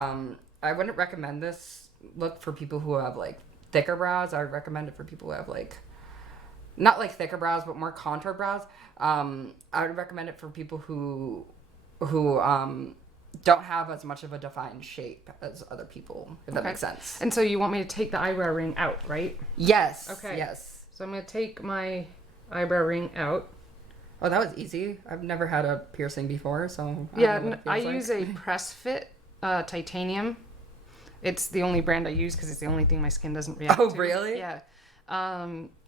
I wouldn't recommend this look for people who have like thicker brows. I would recommend it for people who have like not like thicker brows, but more contour brows. I would recommend it for people who don't have as much of a defined shape as other people, if that makes sense. And so you want me to take the eyebrow ring out, right? Yes. Okay. Yes. So I'm going to take my eyebrow ring out. Oh, that was easy. I've never had a piercing before, so I use a press fit titanium. It's the only brand I use because it's the only thing my skin doesn't react to. Oh, really? Yeah.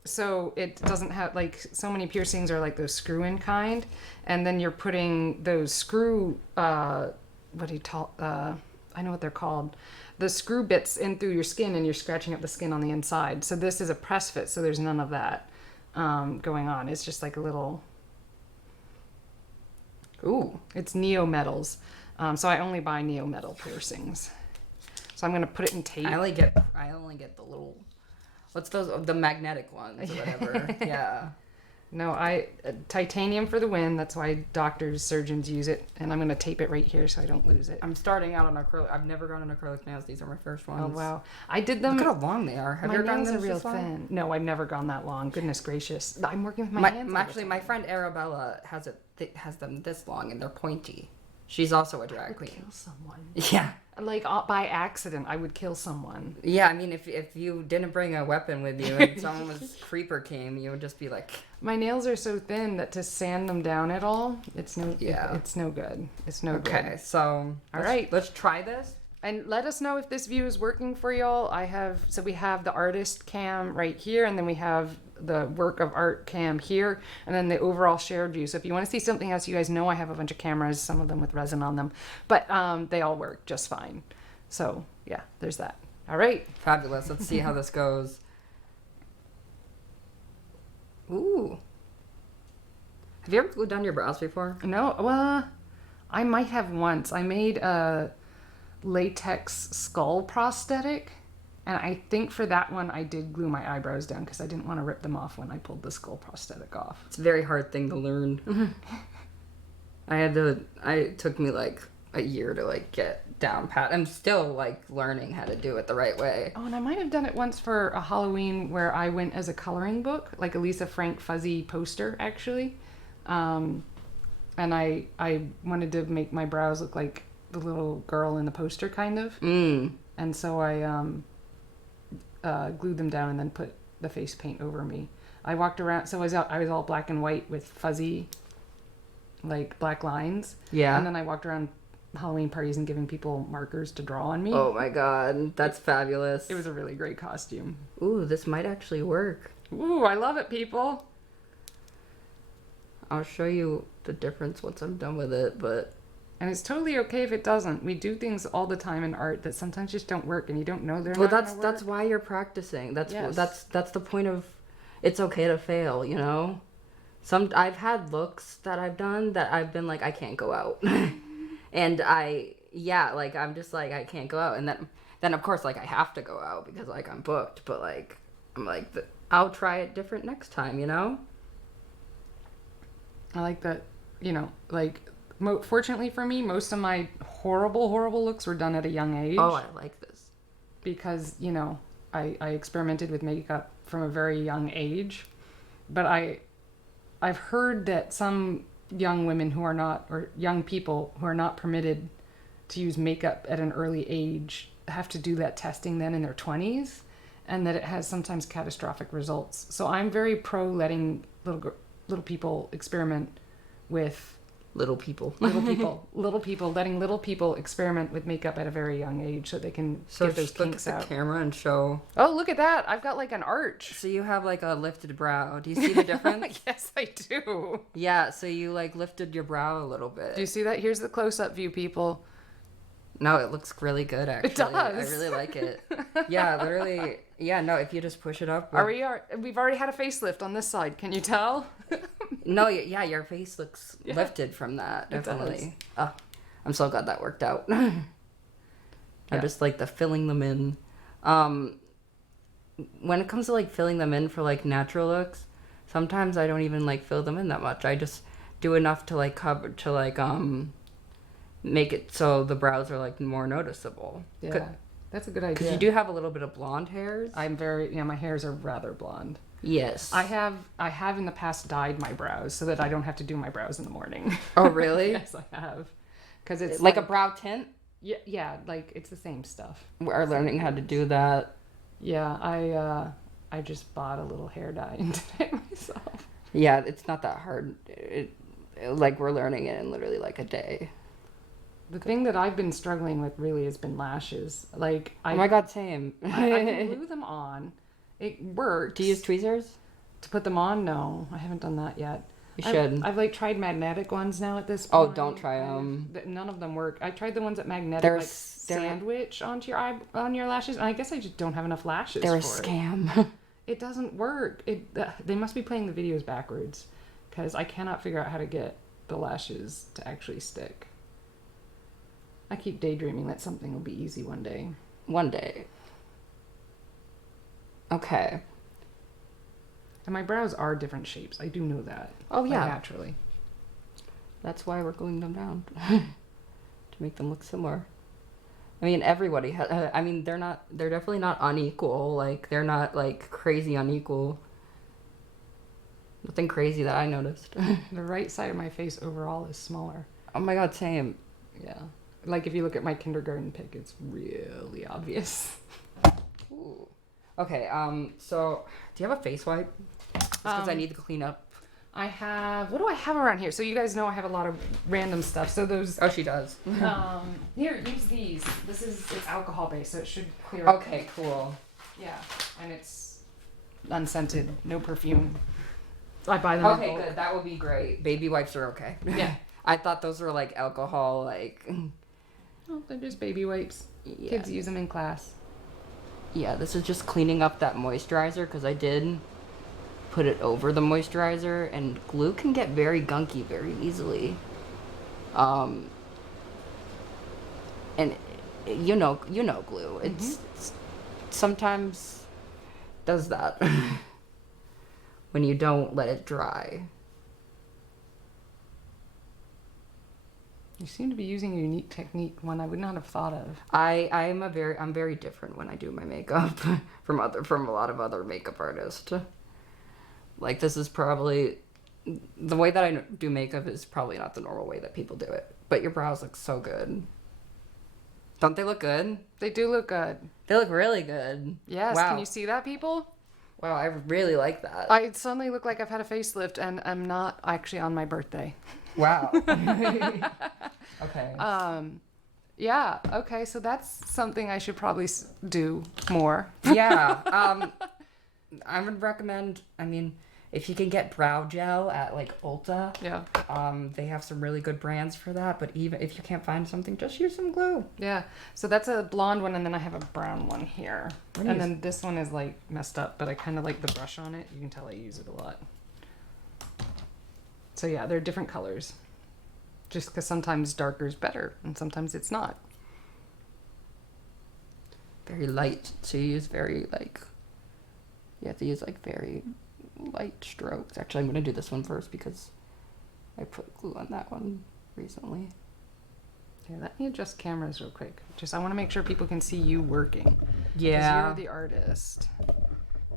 So it doesn't have, like, so many piercings are like those screw-in kind, and then you're putting those screw, I know what they're called, the screw bits in through your skin, and you're scratching up the skin on the inside. So this is a press fit, so there's none of that going on. It's just like a little... Ooh. It's neo-metals. So I only buy neo-metal piercings. So I'm going to put it in tape. I only get the little... What's those? The magnetic ones or whatever. Yeah. No, titanium for the win. That's why doctors, surgeons use it. And I'm going to tape it right here so I don't lose it. I'm starting out on acrylic. I've never gone on acrylic nails. These are my first ones. Oh, wow. I did them. Look at how long they are. Have you ever gone nails them are real this long? thin. No, I've never gone that long. Goodness gracious. I'm working with my hands. Actually, my friend Arabella has them this long and they're pointy. She's also a drag queen. Kill someone. Yeah. Like by accident, I would kill someone. Yeah, I mean, if you didn't bring a weapon with you and creeper came, you would just be like... My nails are so thin that to sand them down at all, it's no good. It's no good. Okay, so... All right. Let's try this. And let us know if this view is working for y'all. We have the artist cam right here, and then we have the work of art cam here, and then the overall shared view. So if you want to see something else, you guys know I have a bunch of cameras, some of them with resin on them, but they all work just fine. So yeah, there's that. All right. Fabulous. Let's see how this goes. Ooh. Have you ever glued down your brows before? No, well, I might have once. I made a latex skull prosthetic, and I think for that one I did glue my eyebrows down because I didn't want to rip them off when I pulled the skull prosthetic off. It's a very hard thing to learn. It took me like a year to like get down pat. I'm still like learning how to do it the right way. Oh, and I might have done it once for a Halloween where I went as a coloring book, like a Lisa Frank fuzzy poster actually. And I wanted to make my brows look like the little girl in the poster kind of. And so I glued them down and then put the face paint over me. I walked around, so I was all black and white with fuzzy like black lines. Yeah. And then I walked around Halloween parties and giving people markers to draw on me. Oh my god, that's fabulous. It was a really great costume. Ooh, this might actually work. Ooh, I love it, people. I'll show you the difference once I'm done with it, but... And it's totally okay if it doesn't. We do things all the time in art that sometimes just don't work, and you don't know they're not gonna work. That's why you're practicing. That's the point of... It's okay to fail, you know? I've had looks that I've done that I've been like, I can't go out. And I'm just like, I can't go out. And then of course, like, I have to go out because, like, I'm booked. But, like, I'm like, I'll try it different next time, you know? I like that, you know, like, fortunately for me, most of my horrible looks were done at a young age. Oh, I like this. Because, you know, I experimented with makeup from a very young age. But I've heard that some young women who are not, or young people who are not permitted to use makeup at an early age have to do that testing then in their 20s, and that it has sometimes catastrophic results. So I'm very pro letting little people experiment with little people letting little people experiment with makeup at a very young age so they can get those kinks out. Look at the camera and show. Oh, look at that. I've got like an arch. So you have like a lifted brow. Do you see the difference? Yes, I do. Yeah, so you like lifted your brow a little bit. Do you see that? Here's the close-up view, people. No, it looks really good, actually. It does. I really like it. Yeah, literally. Yeah, no, if you just push it up. We've already had a facelift on this side. Can you tell? No, yeah, your face looks lifted from that. Definitely. Oh, I'm so glad that worked out. I just like the filling them in. When it comes to like filling them in for like natural looks, sometimes I don't even like fill them in that much. I just do enough to like cover, to like make it so the brows are like more noticeable. Yeah, that's a good idea. Because you do have a little bit of blonde hairs. My hairs are rather blonde. Yes. I have in the past dyed my brows so that I don't have to do my brows in the morning. Oh, really? Yes, I have. Because it's like a brow tint? Yeah, like it's the same stuff. We're learning how to do that. Yeah, I just bought a little hair dye and did it myself. Yeah, it's not that hard. Like we're learning it in literally like a day. The thing that I've been struggling with really has been lashes. Like oh my god, same. I can glue them on. It works. Do you use tweezers? To put them on? No, I haven't done that yet. You should. I've like tried magnetic ones now at this point. Oh, don't try them. None of them work. I tried the ones that magnetic They're sandwich onto on your lashes, and I guess I just don't have enough lashes. They're a scam. It doesn't work. They must be playing the videos backwards, because I cannot figure out how to get the lashes to actually stick. I keep daydreaming that something will be easy one day. One day. Okay. And my brows are different shapes. I do know that. Oh, yeah. Naturally. That's why we're gluing them down. To make them look similar. I mean, everybody has... I mean, they're definitely not unequal. Like, they're not, like, crazy unequal. Nothing crazy that I noticed. The right side of my face overall is smaller. Oh my god, same. Yeah. Like, if you look at my kindergarten pic, it's really obvious. Ooh. Okay, so, do you have a face wipe? Because I need to clean up. I have... What do I have around here? So you guys know I have a lot of random stuff. So those... Oh, she does. Here, use these. It's alcohol-based, so it should clear up. Okay, cool. Yeah, and it's unscented, no perfume. I buy them. Okay, good. That would be great. Baby wipes are okay. Yeah. I thought those were like alcohol, like... Oh, they're just baby wipes. Yeah. Kids use them in class. Yeah, this is just cleaning up that moisturizer because I did put it over the moisturizer, and glue can get very gunky very easily. And you know glue. It's sometimes does that when you don't let it dry. You seem to be using a unique technique, one I would not have thought of. I'm very different when I do my makeup from a lot of other makeup artists. Like, this is probably the way that I do makeup is probably not the normal way that people do it. But your brows look so good. Don't they look good? They do look good. They look really good. Yes. Wow. Can you see that, people? Wow, I really like that. I suddenly look like I've had a facelift, and I'm not actually on my birthday. Wow. Okay. Yeah. Okay. So that's something I should probably do more. Yeah. I would recommend. I mean, if you can get brow gel at like Ulta. Yeah. They have some really good brands for that. But even if you can't find something, just use some glue. Yeah. So that's a blonde one, and then I have a brown one here. And then this one is like messed up, but I kind of like the brush on it. You can tell I use it a lot. So yeah, they're different colors. Just because sometimes darker is better, and sometimes it's not. Very light. So you use very like... You have to use like very light strokes. Actually, I'm going to do this one first because I put glue on that one recently. Okay, let me adjust cameras real quick. I want to make sure people can see you working. Yeah. Because you're the artist.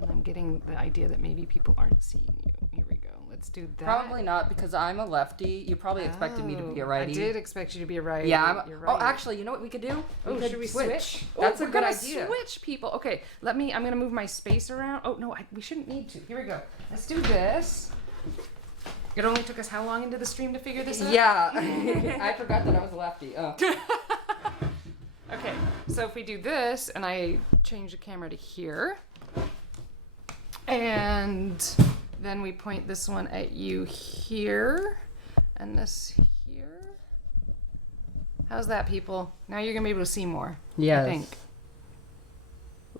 And I'm getting the idea that maybe people aren't seeing you. Here we go. Let's do that. Probably not, because I'm a lefty. You probably expected me to be a righty. I did expect you to be a righty. Yeah, You're Oh, right. actually, you know what we could do? Should we switch? That's a we're good gonna idea. Switch, people. Okay, I'm gonna move my space around. Oh no, we shouldn't need to. Here we go. Let's do this. It only took us how long into the stream to figure this out? Yeah, I forgot that I was a lefty. Oh. Okay, so if we do this, and I change the camera to here, and then we point this one at you here, and this here. How's that, people? Now you're gonna be able to see more. Yes. I think.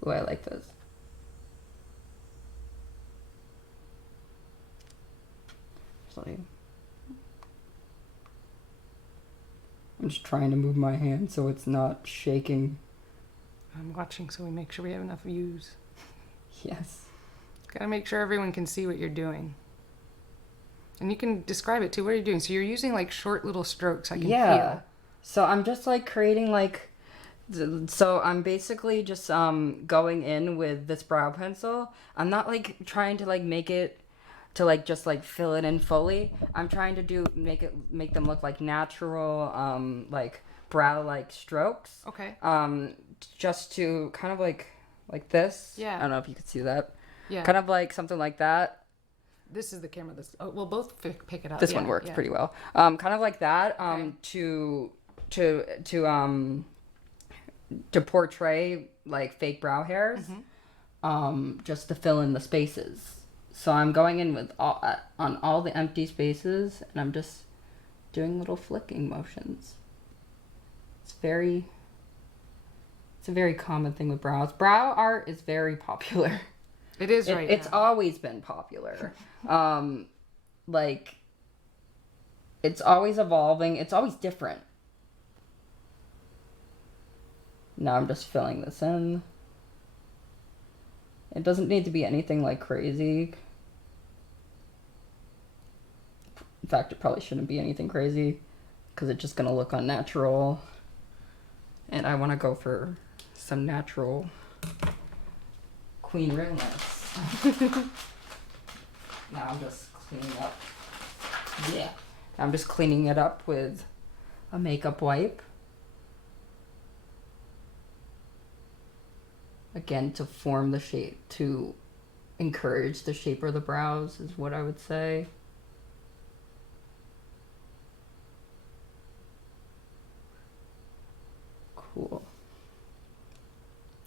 Ooh, I like this. Sorry. I'm just trying to move my hand so it's not shaking. I'm watching so we make sure we have enough views. Yes. Gotta make sure everyone can see what you're doing. And you can describe it too. What are you doing? So you're using like short little strokes I can feel. So I'm just like creating like, so I'm basically just going in with this brow pencil. I'm not like trying to like make it to like just like fill it in fully. I'm trying to make them look like natural like brow like strokes. Okay. Just to kind of like this. Yeah. I don't know if you could see that. Yeah. Kind of like something like that. This is the camera. We'll both pick it up. This one works pretty well. Kind of like that. To portray like fake brow hairs. Just to fill in the spaces. So I'm going in with on all the empty spaces, and I'm just doing little flicking motions. It's a very common thing with brows. Brow art is very popular. It is right now. It's always been popular. Like, it's always evolving. It's always different. Now I'm just filling this in. It doesn't need to be anything like crazy. In fact, it probably shouldn't be anything crazy because it's just going to look unnatural. And I want to go for some natural queen ringlets. Now I'm just cleaning up. Yeah. I'm just cleaning it up with a makeup wipe. Again, to form the shape, to encourage the shape of the brows is what I would say. Cool.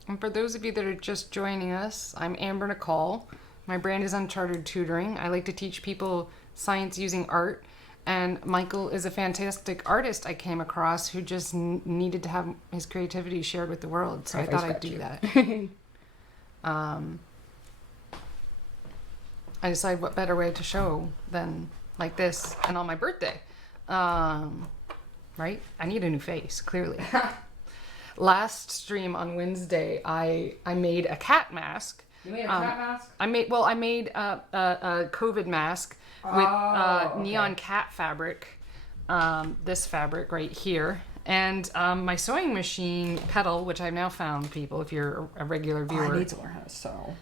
And for those of you that are just joining us, I'm Amber Nicole. My brand is Uncharted Tutoring. I like to teach people science using art. And Michael is a fantastic artist I came across who just needed to have his creativity shared with the world. So I thought I'd do that. I decided what better way to show than like this and on my birthday. Right? I need a new face, clearly. Last stream on Wednesday, I made a cat mask. You made a cat mask? I made a COVID mask with neon cat fabric, this fabric right here, and my sewing machine pedal, which I've now found, people, if you're a regular viewer. I need to learn how to sew.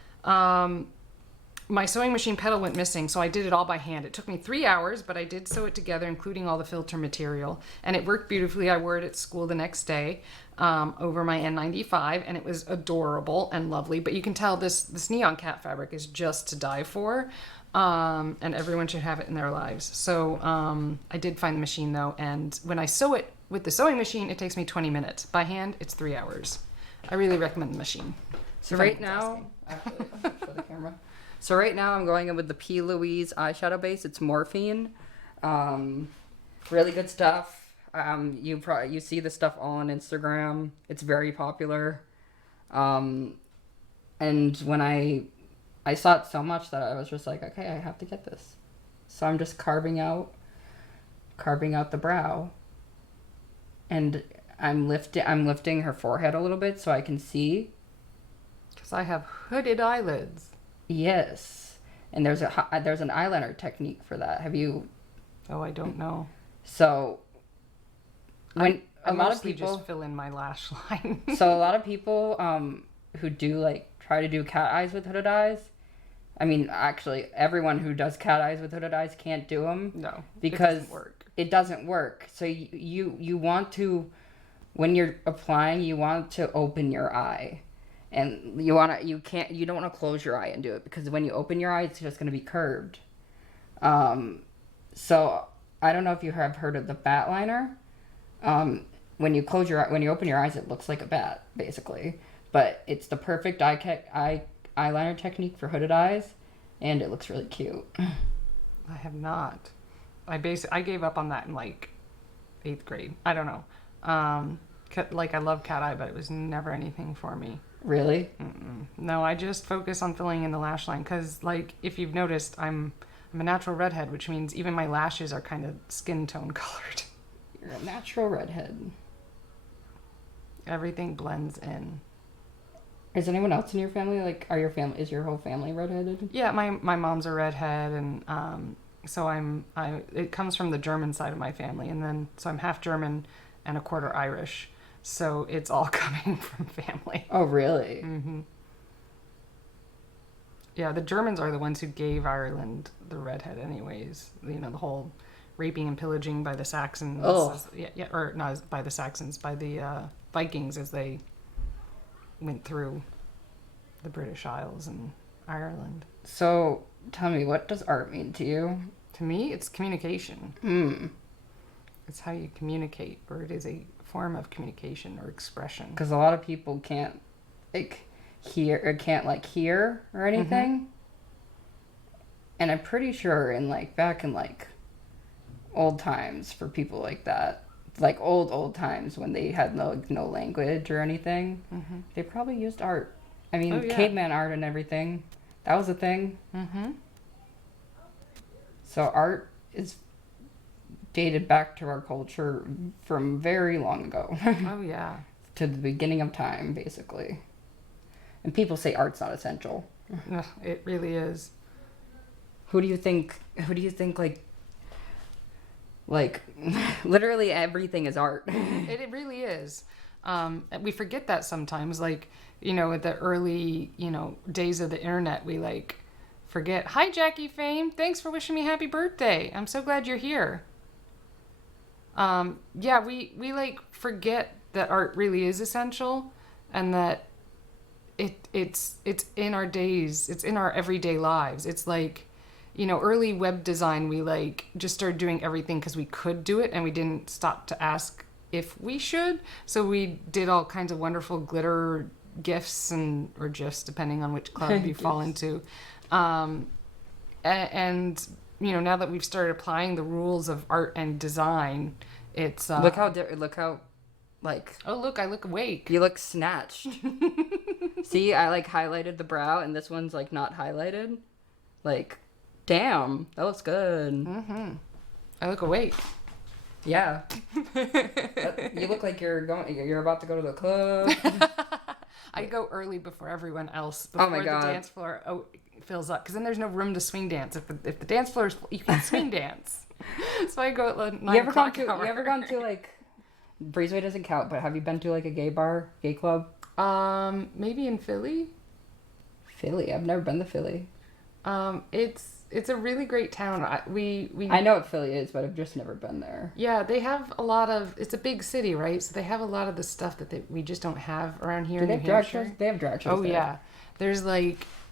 My sewing machine pedal went missing, so I did it all by hand. It took me 3 hours, but I did sew it together, including all the filter material, and it worked beautifully. I wore it at school the next day over my N95, and it was adorable and lovely. But you can tell this neon cat fabric is just to die for, and everyone should have it in their lives. So I did find the machine, though, and when I sew it with the sewing machine, it takes me 20 minutes. By hand, it's 3 hours. I really recommend the machine. So right now, actually, for the camera. So right now I'm going in with the P. Louise eyeshadow base. It's Morphine. Really good stuff. You see the stuff all on Instagram. It's very popular. And when I saw it so much that I was just like, okay, I have to get this. So I'm just carving out the brow. And I'm lifting her forehead a little bit so I can see. Because I have hooded eyelids. Yes, and there's an eyeliner technique for that. Have you? Oh, I don't know. So when I a lot of mostly people just fill in my lash line. so a lot of people who do like try to do cat eyes with hooded eyes. I mean, actually, everyone who does cat eyes with hooded eyes can't do them. No, because it doesn't work. So you want to, when you're applying, you want to open your eye. And you don't want to close your eye and do it, because when you open your eye, it's just going to be curved. So I don't know if you have heard of the bat liner. When you open your eyes, it looks like a bat, basically. But it's the perfect eyeliner technique for hooded eyes, and it looks really cute. I have not. I gave up on that in like 8th grade. I don't know. I love cat eye, but it was never anything for me. Really? Mm-mm. No, I just focus on filling in the lash line because, like, if you've noticed, I'm a natural redhead, which means even my lashes are kind of skin tone colored. You're a natural redhead. Everything blends in. Is anyone else in your family is your whole family redheaded? Yeah, my mom's a redhead, and so it comes from the German side of my family, and then so I'm half German, and a quarter Irish. So it's all coming from family. Oh, really? Mm-hmm. Yeah, the Germans are the ones who gave Ireland the redhead anyways. You know, the whole raping and pillaging by the Saxons. Oh. Or not by the Saxons, by the Vikings as they went through the British Isles and Ireland. So, tell me, what does art mean to you? To me, it's communication. Hmm. It's how you communicate, or it is a form of communication or expression. Because a lot of people can't, hear or anything. Mm-hmm. And I'm pretty sure back in old times for people like that, like old times when they had no language or anything, Mm-hmm. they probably used art. I mean, Oh, yeah. caveman art and everything. That was a thing. Mm-hmm. So art is dated back to our culture from very long ago. Oh, yeah. To the beginning of time, basically. And people say art's not essential. Ugh, it really is. Who do you think like literally everything is art? It really is. We forget that sometimes, like, you know, at the early, you know, days of the internet, we forget, hi, Jackie Fame, thanks for wishing me happy birthday. I'm so glad you're here. Yeah, we forget that art really is essential, and that it's in our days, it's in our everyday lives. It's like, you know, early web design, we just started doing everything because we could do it, and we didn't stop to ask if we should. So we did all kinds of wonderful glitter GIFs or GIFs, depending on which club you fall into. And you know, now that we've started applying the rules of art and design, it's look how oh, look, I look awake. You look snatched. See, I highlighted the brow, and this one's not highlighted. Damn, that looks good. Mm-hmm. I look awake. Yeah. You look like you're about to go to the club. I go early before everyone else. Oh my God. The dance floor fills up, because then there's no room to swing dance. If the dance floor is full, you can't swing dance. So I go at 9 o'clock. You ever gone to Breezeway doesn't count, but have you been to a gay club? Maybe in Philly. Philly, I've never been to Philly. It's a really great town. I know what Philly is, but I've just never been there. Yeah, they have a lot of. It's a big city, right? So they have a lot of the stuff that we just don't have around here. Do they in have New drag Hampshire. shows? They have drag shows. Oh there. yeah,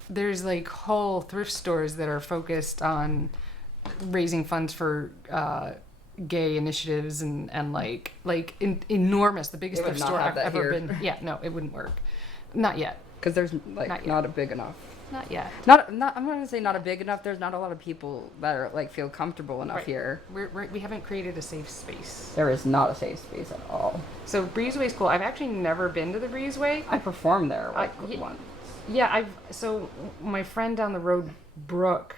there's whole thrift stores that are focused on raising funds for gay initiatives and enormous, the biggest They would thrift not store have I've that ever here. been. Yeah, no, it wouldn't work. Not yet. Because there's Not a big enough. Not yet. Not. I'm not gonna say not a big enough. There's not a lot of people that are feel comfortable enough Right. here. We haven't created a safe space. There is not a safe space at all. So Breezeway's cool. I've actually never been to the Breezeway. I performed there once. Yeah, so my friend down the road, Brooke,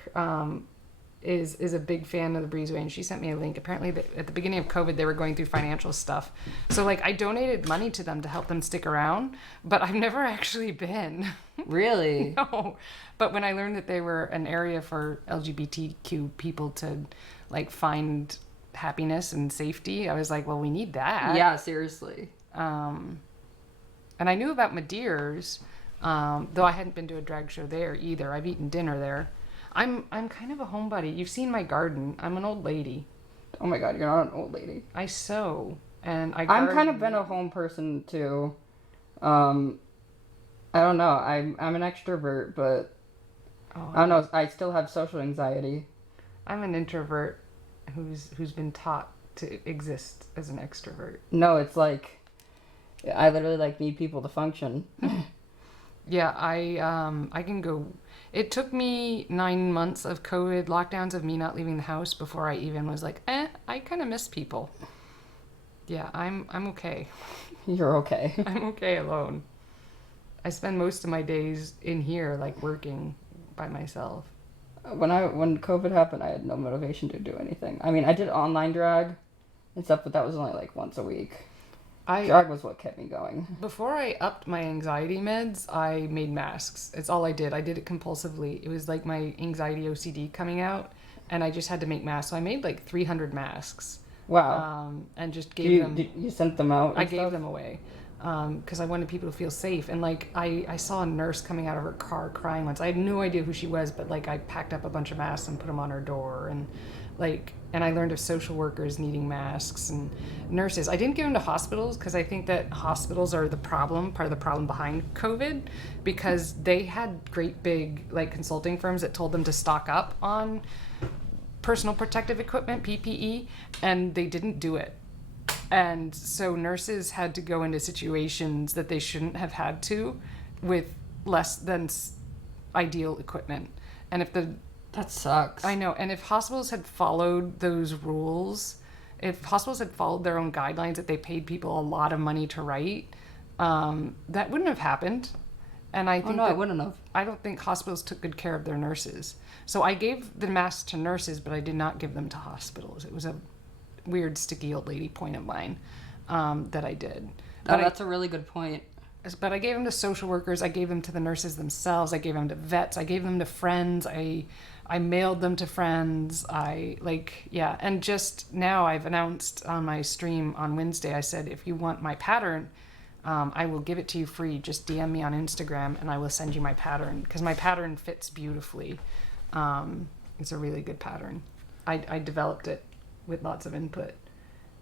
is a big fan of the Breezeway, and she sent me a link. Apparently, at the beginning of COVID, they were going through financial stuff. So, I donated money to them to help them stick around, but I've never actually been. Really? No. But when I learned that they were an area for LGBTQ people to, find happiness and safety, I was like, well, we need that. Yeah, seriously. And I knew about Madeir's, though I hadn't been to a drag show there either. I've eaten dinner there. I'm kind of a homebody. You've seen my garden. I'm an old lady. Oh my God, you're not an old lady. I sew and I. I'm kind of been a home person too. I don't know. I'm an extrovert, but I don't know. I still have social anxiety. I'm an introvert who's been taught to exist as an extrovert. No, it's I literally need people to function. Yeah, I can go. It took me 9 months of COVID lockdowns of me not leaving the house before I even was I kind of miss people. Yeah, I'm okay. You're okay. I'm okay alone. I spend most of my days in here, working by myself. When COVID happened, I had no motivation to do anything. I mean, I did online drag and stuff, but that was only once a week. Drag was what kept me going. Before I upped my anxiety meds, I made masks. It's all I did. I did it compulsively. It was my anxiety OCD coming out, and I just had to make masks. So I made 300 masks. Wow. And just gave them. You sent them out? I gave them away because I wanted people to feel safe. And like I saw a nurse coming out of her car crying once. I had no idea who she was, but like I packed up a bunch of masks and put them on her door, and I learned of social workers needing masks and nurses. I didn't give them to hospitals because I think that hospitals are part of the problem behind COVID, because they had great big like consulting firms that told them to stock up on personal protective equipment, PPE, and they didn't do it. And so nurses had to go into situations that they shouldn't have had to with less than ideal equipment. And that sucks. I know. And if hospitals had followed those rules, if hospitals had followed their own guidelines that they paid people a lot of money to write, that wouldn't have happened. And I think it wouldn't have. I don't think hospitals took good care of their nurses. So I gave the masks to nurses, but I did not give them to hospitals. It was a weird, sticky old lady point of mine that I did. But that's a really good point. But I gave them to social workers. I gave them to the nurses themselves. I gave them to vets. I gave them to friends. I mailed them to friends. And just now I've announced on my stream on Wednesday, I said, if you want my pattern, I will give it to you free. Just DM me on Instagram and I will send you my pattern, because my pattern fits beautifully. It's a really good pattern. I developed it with lots of input.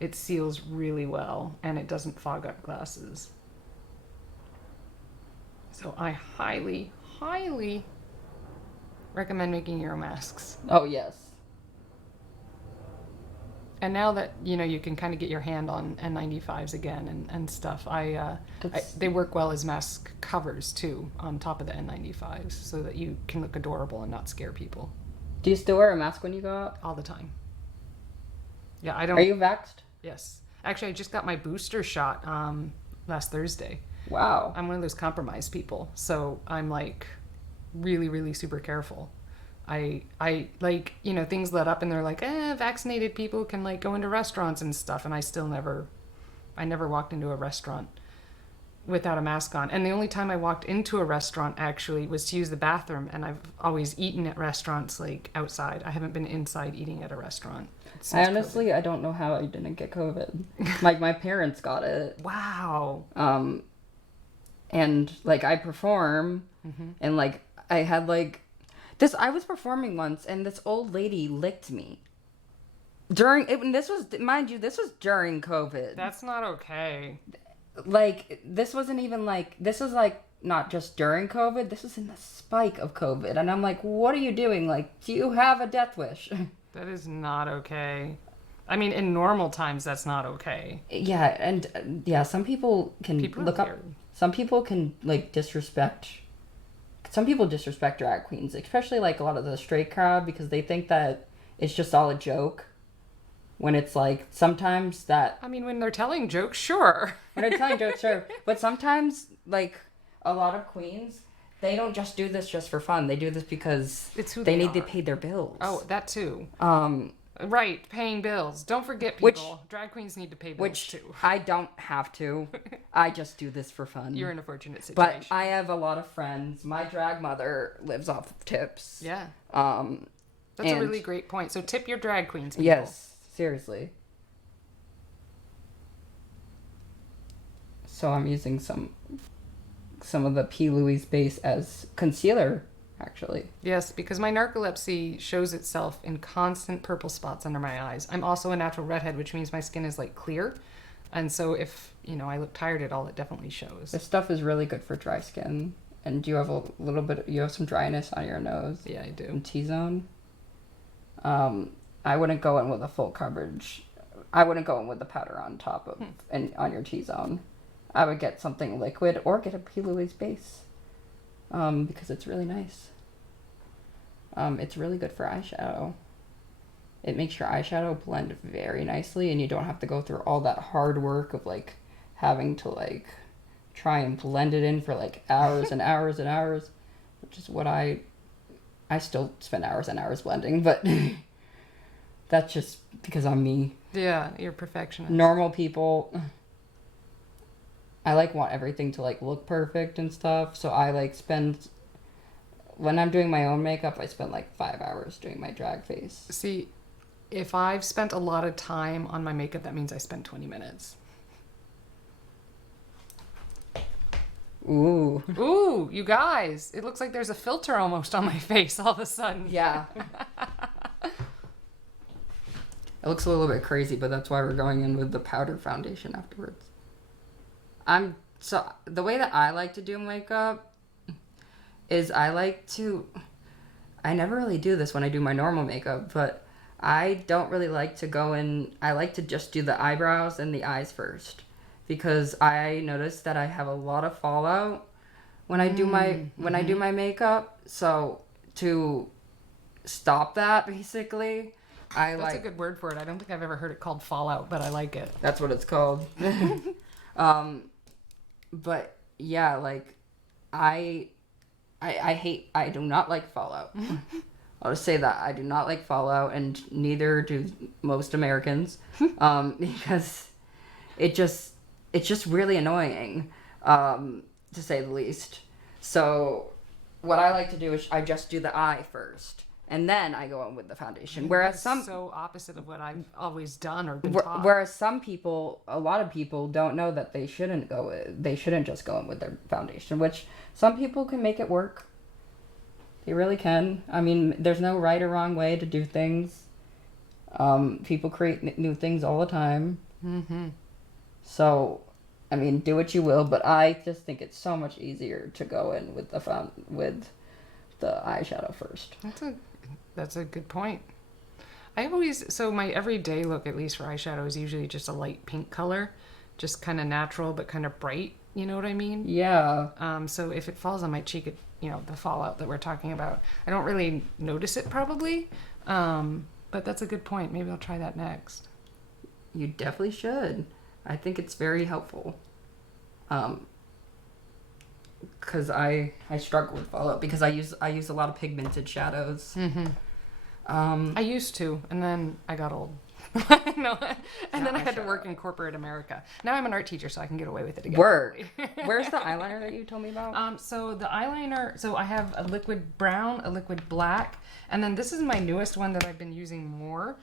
It seals really well and it doesn't fog up glasses. So I highly, highly recommend making your own masks. Oh, yes. And now that, you can kind of get your hand on N95s again and stuff, they work well as mask covers, too, on top of the N95s, so that you can look adorable and not scare people. Do you still wear a mask when you go out? All the time. Yeah, I don't... Are you vaxxed? Yes. Actually, I just got my booster shot last Thursday. Wow. I'm one of those compromised people, so I'm, like, really, really super careful. I like, things let up and they're like, vaccinated people can like go into restaurants and stuff. And I never walked into a restaurant without a mask on. And the only time I walked into a restaurant actually was to use the bathroom. And I've always eaten at restaurants like outside. I haven't been inside eating at a restaurant. I don't know how I didn't get COVID. Like my parents got it. Wow. And like I perform and like I had like, I was performing once, and this old lady licked me. This was during COVID. That's not okay. Like, this wasn't even like, this was like, not just during COVID, this was in the spike of COVID. And I'm like, what are you doing? Like, do you have a death wish? That is not okay. I mean, in normal times, that's not okay. Yeah, and some people can some people can, like, disrespect drag queens, especially like a lot of the straight crowd, because they think that it's just all a joke, when it's like sometimes that... I mean, when they're telling jokes, sure. But sometimes, like, a lot of queens, they don't just do this just for fun. They do this because they need to pay their bills. Oh, that too. Right, paying bills. Don't forget, people. Drag queens need to pay bills too. I don't have to. I just do this for fun. You're in a fortunate situation. But I have a lot of friends. My drag mother lives off of tips. Yeah. That's a really great point. So tip your drag queens, people. Yes, seriously. So I'm using some of the P. Louise base as concealer, actually. Yes, because my narcolepsy shows itself in constant purple spots under my eyes. I'm also a natural redhead, which means my skin is like clear. And so if, I look tired at all, it definitely shows. This stuff is really good for dry skin. And you have some dryness on your nose. Yeah, I do. And T-zone. I wouldn't go in with a full coverage. I wouldn't go in with the powder on top of and on your T-zone. I would get something liquid or get a P. Louise base. Because it's really nice. It's really good for eyeshadow. It makes your eyeshadow blend very nicely, and you don't have to go through all that hard work of like having to like try and blend it in for like hours and hours and hours, which is what I still spend hours and hours blending, but that's just because I'm me. Yeah, you're a perfectionist. Normal people, I like want everything to like look perfect and stuff, so I like spend, when I'm doing my own makeup, I spend like 5 hours doing my drag face. See, If I've spent a lot of time on my makeup, that means I spent 20 minutes. Ooh. Ooh, you guys. It looks like there's a filter almost on my face all of a sudden. Yeah. It looks a little bit crazy, but that's why we're going in with the powder foundation afterwards. So the way that I like to do makeup is I never really do this when I do my normal makeup, but I don't really like to go in. I like to just do the eyebrows and the eyes first, because I notice that I have a lot of fallout when I do my makeup. So to stop that, basically, That's a good word for it. I don't think I've ever heard it called fallout, but I like it. That's what it's called. But yeah, like I do not like fallout. I'll just say that I do not like fallout, and neither do most Americans, because it's just really annoying, to say the least. So what I like to do is I just do the eye first, and then I go in with the foundation. Whereas That's so opposite of what I've always done or been taught. Whereas a lot of people don't know that they shouldn't just go in with their foundation, which some people can make it work. They really can. I mean, there's no right or wrong way to do things. People create new things all the time. Mm-hmm. So, I mean, do what you will, but I just think it's so much easier to go in with the eyeshadow first. That's a good point. My everyday look, at least for eyeshadow, is usually just a light pink color, just kind of natural but kind of bright. You know what I mean? Yeah. So if it falls on my cheek, the fallout that we're talking about, I don't really notice it probably. But that's a good point. Maybe I'll try that next. You definitely should. I think it's very helpful. Because I struggle with fallout because I use a lot of pigmented shadows. Mm-hmm. I used to, and then I got old. No, and then I had to work in corporate America. Now I'm an art teacher, so I can get away with it again. Where's the eyeliner that you told me about? So the eyeliner, I have a liquid brown, a liquid black, and then this is my newest one that I've been using more,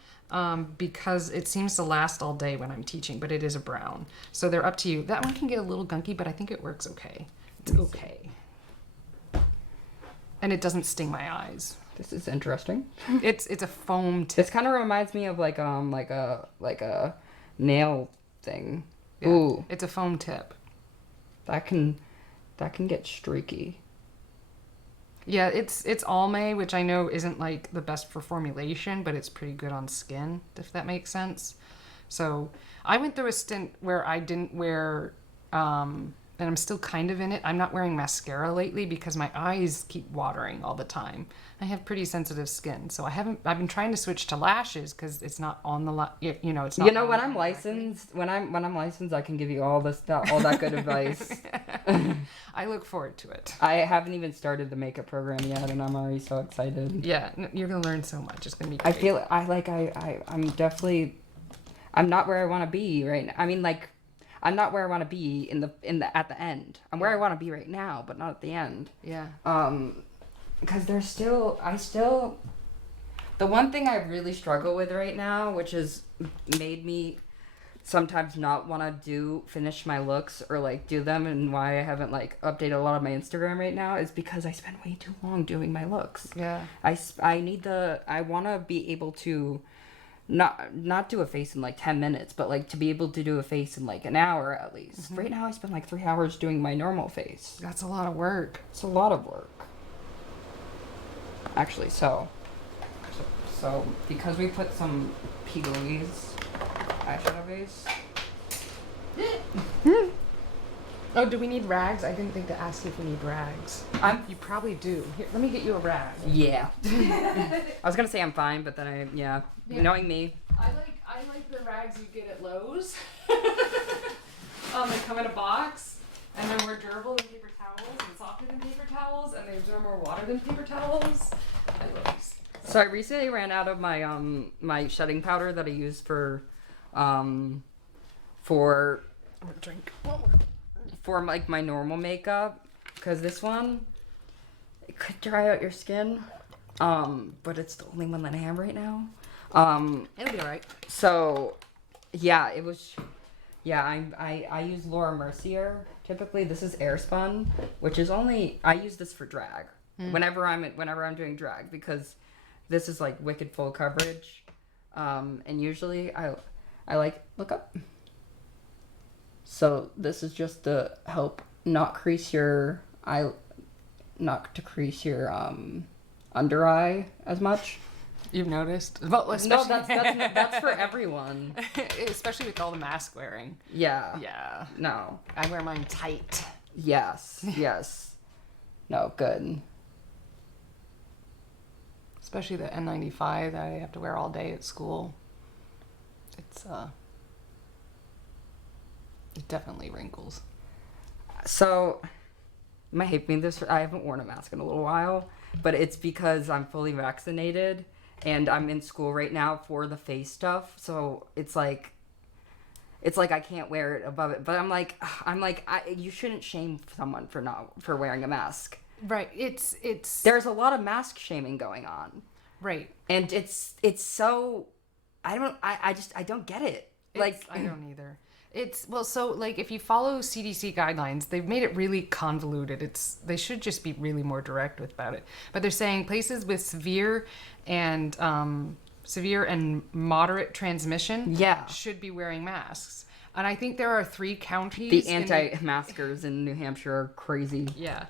because it seems to last all day when I'm teaching, but it is a brown. So they're up to you. That one can get a little gunky, but I think it works okay. It's okay. And it doesn't sting my eyes. This is interesting. It's a foam tip. This kind of reminds me of like a nail thing. Yeah, ooh, it's a foam tip. That can get streaky. Yeah, it's Almay, which I know isn't like the best for formulation, but it's pretty good on skin, if that makes sense. So I went through a stint where I didn't wear, and I'm still kind of in it. I'm not wearing mascara lately because my eyes keep watering all the time. I have pretty sensitive skin, so I've been trying to switch to lashes because it's not on the it's not. When I'm licensed, when I'm licensed, I can give you all that good advice. I look forward to it. I haven't even started the makeup program yet, and I'm already so excited. Yeah, you're gonna learn so much. It's gonna be great. I feel I'm not where I want to be right now. I mean, like, I'm not where I want to be at the end. I'm where I want to be right now, but not at the end. Yeah. Because the one thing I really struggle with right now, which has made me sometimes not want to finish my looks or like do them, and why I haven't like updated a lot of my Instagram right now, is because I spend way too long doing my looks. Yeah. I want to be able to not do a face in like 10 minutes, but like to be able to do a face in like an hour at least. Mm-hmm. Right now I spend like 3 hours doing my normal face. That's a lot of work. It's a lot of work. Actually, so because we put some P. Louise eyeshadow base. Oh, do we need rags? I didn't think to ask you if we need rags. You probably do. Here, let me get you a rag. Yeah. I was gonna say I'm fine, but then yeah. Knowing me. I like the rags you get at Lowe's. They come in a box, and they're more durable than paper towels and softer than paper towels, and they absorb more water than paper towels. I love these. So I recently ran out of my my shedding powder that I use for like my normal makeup, because this one, it could dry out your skin, but it's the only one that I have right now. It'll be all right. So, yeah, it was. Yeah, I use Laura Mercier. Typically, this is Airspun, which is only I use this for drag. Whenever I'm doing drag, because this is like wicked full coverage, and usually I like look up. So this is just to help not crease your eye, not to crease your under eye as much. You've noticed? Well, No, that's for everyone. Especially with all the mask wearing. Yeah. Yeah. No. I wear mine tight. Yes. Yes. No, good. Especially the N95 that I have to wear all day at school. It definitely wrinkles. So, my hate being this, I haven't worn a mask in a little while, but it's because I'm fully vaccinated and I'm in school right now for the face stuff. So it's like I can't wear it above it, but I'm like, you shouldn't shame someone for wearing a mask. Right. It's There's a lot of mask shaming going on. Right. And it's so, I don't get it. I don't either. If you follow CDC guidelines, they've made it really convoluted. They should just be really more direct about it. But they're saying places with severe and moderate transmission should be wearing masks. And I think there are 3 counties. The anti-maskers in New Hampshire are crazy. Yeah.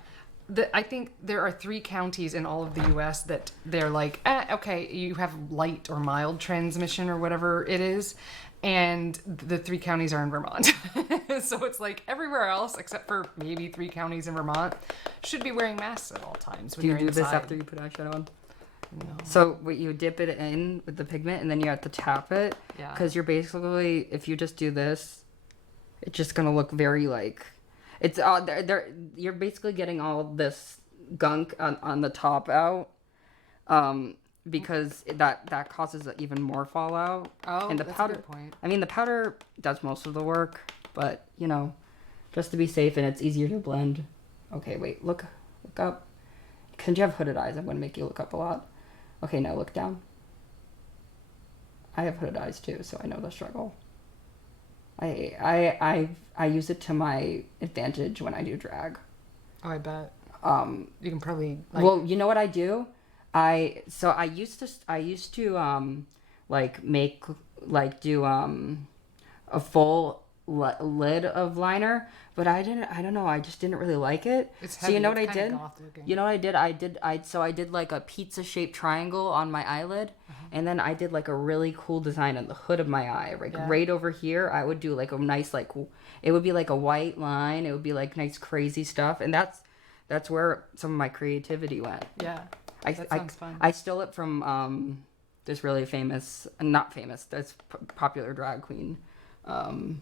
I think there are 3 counties in all of the U.S. that they're like, okay, you have light or mild transmission or whatever it is. And the 3 counties are in Vermont. So it's like everywhere else, except for maybe 3 counties in Vermont, should be wearing masks at all times when do you you're do inside. this after you put eyeshadow on? No. So you dip it in with the pigment and then you have to tap it. Yeah. Because you're basically, if you just do this, it's just going to look very like... It's you're basically getting all this gunk on the top out, because that causes even more fallout. Oh, and the that's powder, a good point. I mean, the powder does most of the work, but just to be safe and it's easier to blend. Okay, wait, look up. Since you have hooded eyes, I'm gonna make you look up a lot. Okay, now look down. I have hooded eyes too, so I know the struggle. I use it to my advantage when I do drag. Oh, I bet. You can probably well, you know what I do? I used to do a full lid of liner, but I don't know, I just didn't really like it. It's So heavy. you know what It's I kinda did? goth looking. You know what I did? I did like a pizza shaped triangle on my eyelid, and then I did like a really cool design on the hood of my eye. Right over here, I would do like a nice it would be like a white line. It would be like nice crazy stuff, and that's where some of my creativity went. Yeah. That sounds fun. I stole it from this really famous, not famous, that's popular drag queen. And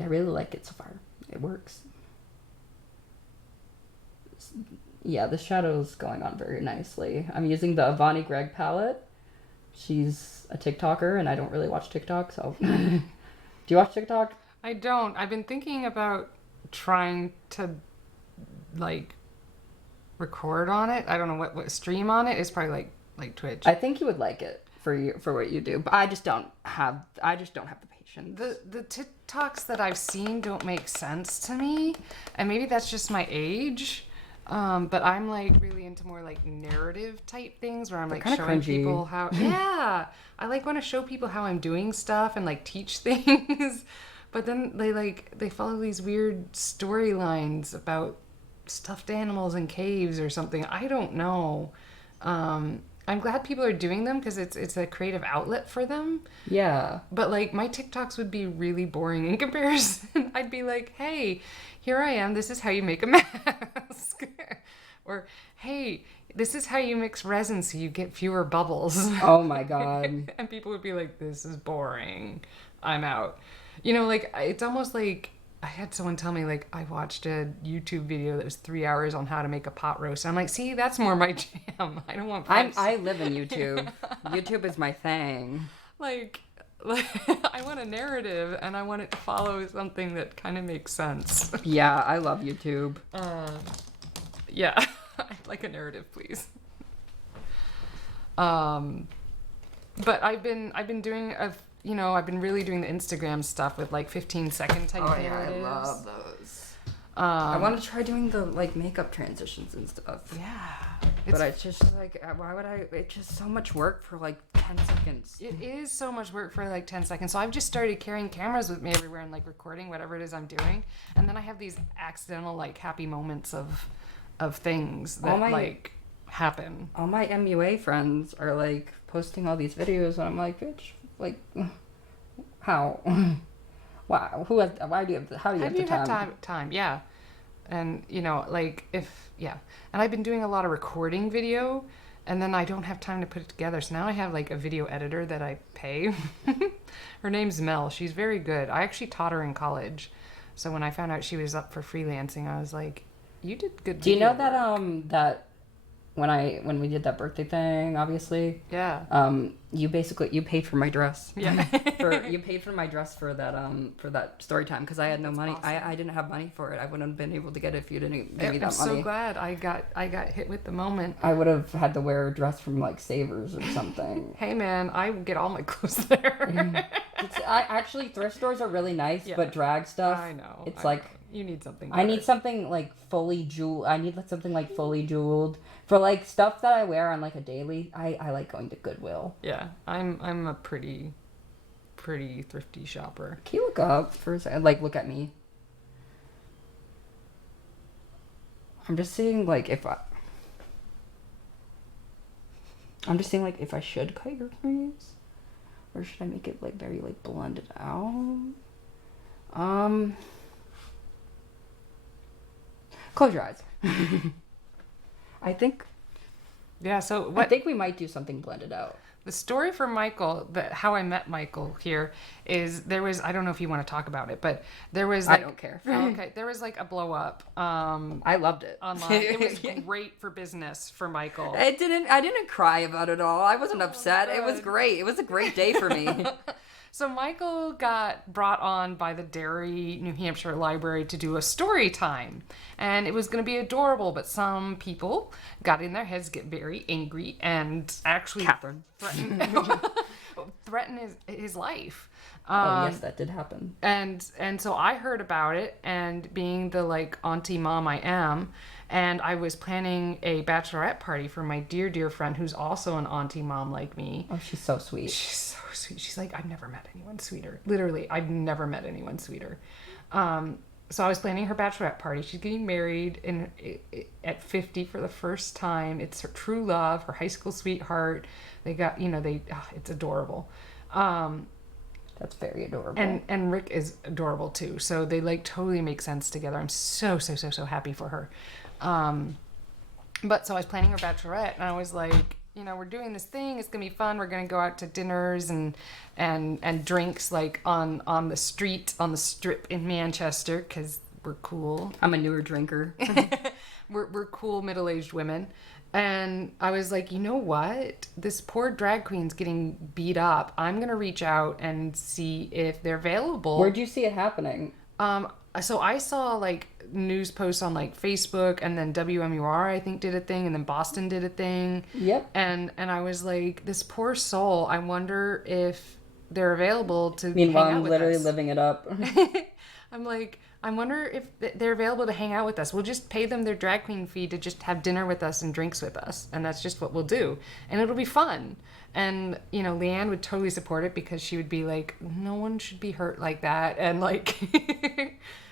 I really like it so far. It works. Yeah, the shadow's going on very nicely. I'm using the Avani Gregg palette. She's a TikToker, and I don't really watch TikTok, so... Do you watch TikTok? I don't. I've been thinking about trying to, record on it. I don't know what stream on it. It's probably like Twitch. I think you would like it for what you do, but I just don't have the patience. The TikToks that I've seen don't make sense to me, and maybe that's just my age. But I'm really into more narrative type things where I'm kinda showing cringy. people how. Yeah, I want to show people how I'm doing stuff and teach things. But then they follow these weird storylines about stuffed animals in caves or something. I don't know. I'm glad people are doing them because it's a creative outlet for them. Yeah. But my TikToks would be really boring in comparison. I'd be like, hey, here I am. This is how you make a mask. Or, hey, this is how you mix resin so you get fewer bubbles. Oh my God. And people would be like, this is boring. I'm out. It's almost like I had someone tell me, I watched a YouTube video that was 3 hours on how to make a pot roast. And I'm like, see, that's more my jam. I don't want I live in YouTube. YouTube is my thing. I want a narrative, and I want it to follow something that kind of makes sense. Yeah, I love YouTube. Yeah, I'd like a narrative, please. But I've been doing I've been really doing the Instagram stuff with like 15-second type narratives. I love those. I want to try doing the like makeup transitions and stuff. Yeah. But it's just like, why would I? It's just so much work for like 10 seconds. It is so much work for like 10 seconds. So I've just started carrying cameras with me everywhere and like recording whatever it is I'm doing. And then I have these accidental like happy moments of things that like happen. All my MUA friends are like posting all these videos, and I'm like, bitch, like, how? Wow, how do you have time? Yeah. And and I've been doing a lot of recording video, and then I don't have time to put it together. So now I have like a video editor that I pay. Her name's Mel. She's very good. I actually taught her in college. So when I found out she was up for freelancing, I was like, you did good. Do you know that that when we did that birthday thing, obviously, you paid for my dress. Yeah. You paid for my dress for that story time, because I had no money. Awesome. I didn't have money for it. I wouldn't have been able to get it if you didn't give me that money. I'm so glad I got hit with the moment. I would have had to wear a dress from like Savers or something. Hey man, I get all my clothes there. Actually, thrift stores are really nice, but drag stuff, I know. It's like you need something better. I need something like fully jeweled. Fully jeweled. For like stuff that I wear on like a daily, I like going to Goodwill. Yeah, I'm a pretty thrifty shopper. Can you look up for a second? Like, look at me. I'm just seeing like if I should cut your crease, or should I make it like very like blended out? Close your eyes. I think we might do something blended out. The story for Michael, how I met Michael here, is there was, I don't know if you want to talk about it, but there was like, I don't care. Okay, there was like a blow up. I loved it. Online. It was great for business for Michael. I didn't cry about it all. I wasn't upset. Good. It was great. It was a great day for me. So Michael got brought on by the Derry, New Hampshire Library to do a story time. And it was going to be adorable, but some people got in their heads, get very angry, and actually threaten his life. Yes, that did happen. And so I heard about it, and being the like auntie mom I am, and I was planning a bachelorette party for my dear, dear friend who's also an auntie mom like me. Oh, she's so sweet. She's so sweet. She's like, I've never met anyone sweeter. Literally, I've never met anyone sweeter. So I was planning her bachelorette party. She's getting married at 50 for the first time. It's her true love, her high school sweetheart. They got, it's adorable. That's very adorable. And Rick is adorable too. So they like totally make sense together. I'm so happy for her. But so I was planning her bachelorette, and I was like, we're doing this thing. It's gonna be fun. We're gonna go out to dinners and drinks like on the street, on the strip in Manchester, because we're cool. I'm a newer drinker. We're cool middle-aged women. And I was like, you know what? This poor drag queen's getting beat up. I'm going to reach out and see if they're available. Where'd you see it happening? So I saw like news posts on like Facebook, and then WMUR I think did a thing, and then Boston did a thing. Yep. And I was like, this poor soul, I wonder if they're available to Meanwhile, hang out I'm with literally us. living it up. I'm like, I wonder if they're available to hang out with us. We'll just pay them their drag queen fee to just have dinner with us and drinks with us. And that's just what we'll do. And it'll be fun. And, Leanne would totally support it, because she would be like, no one should be hurt like that. And like,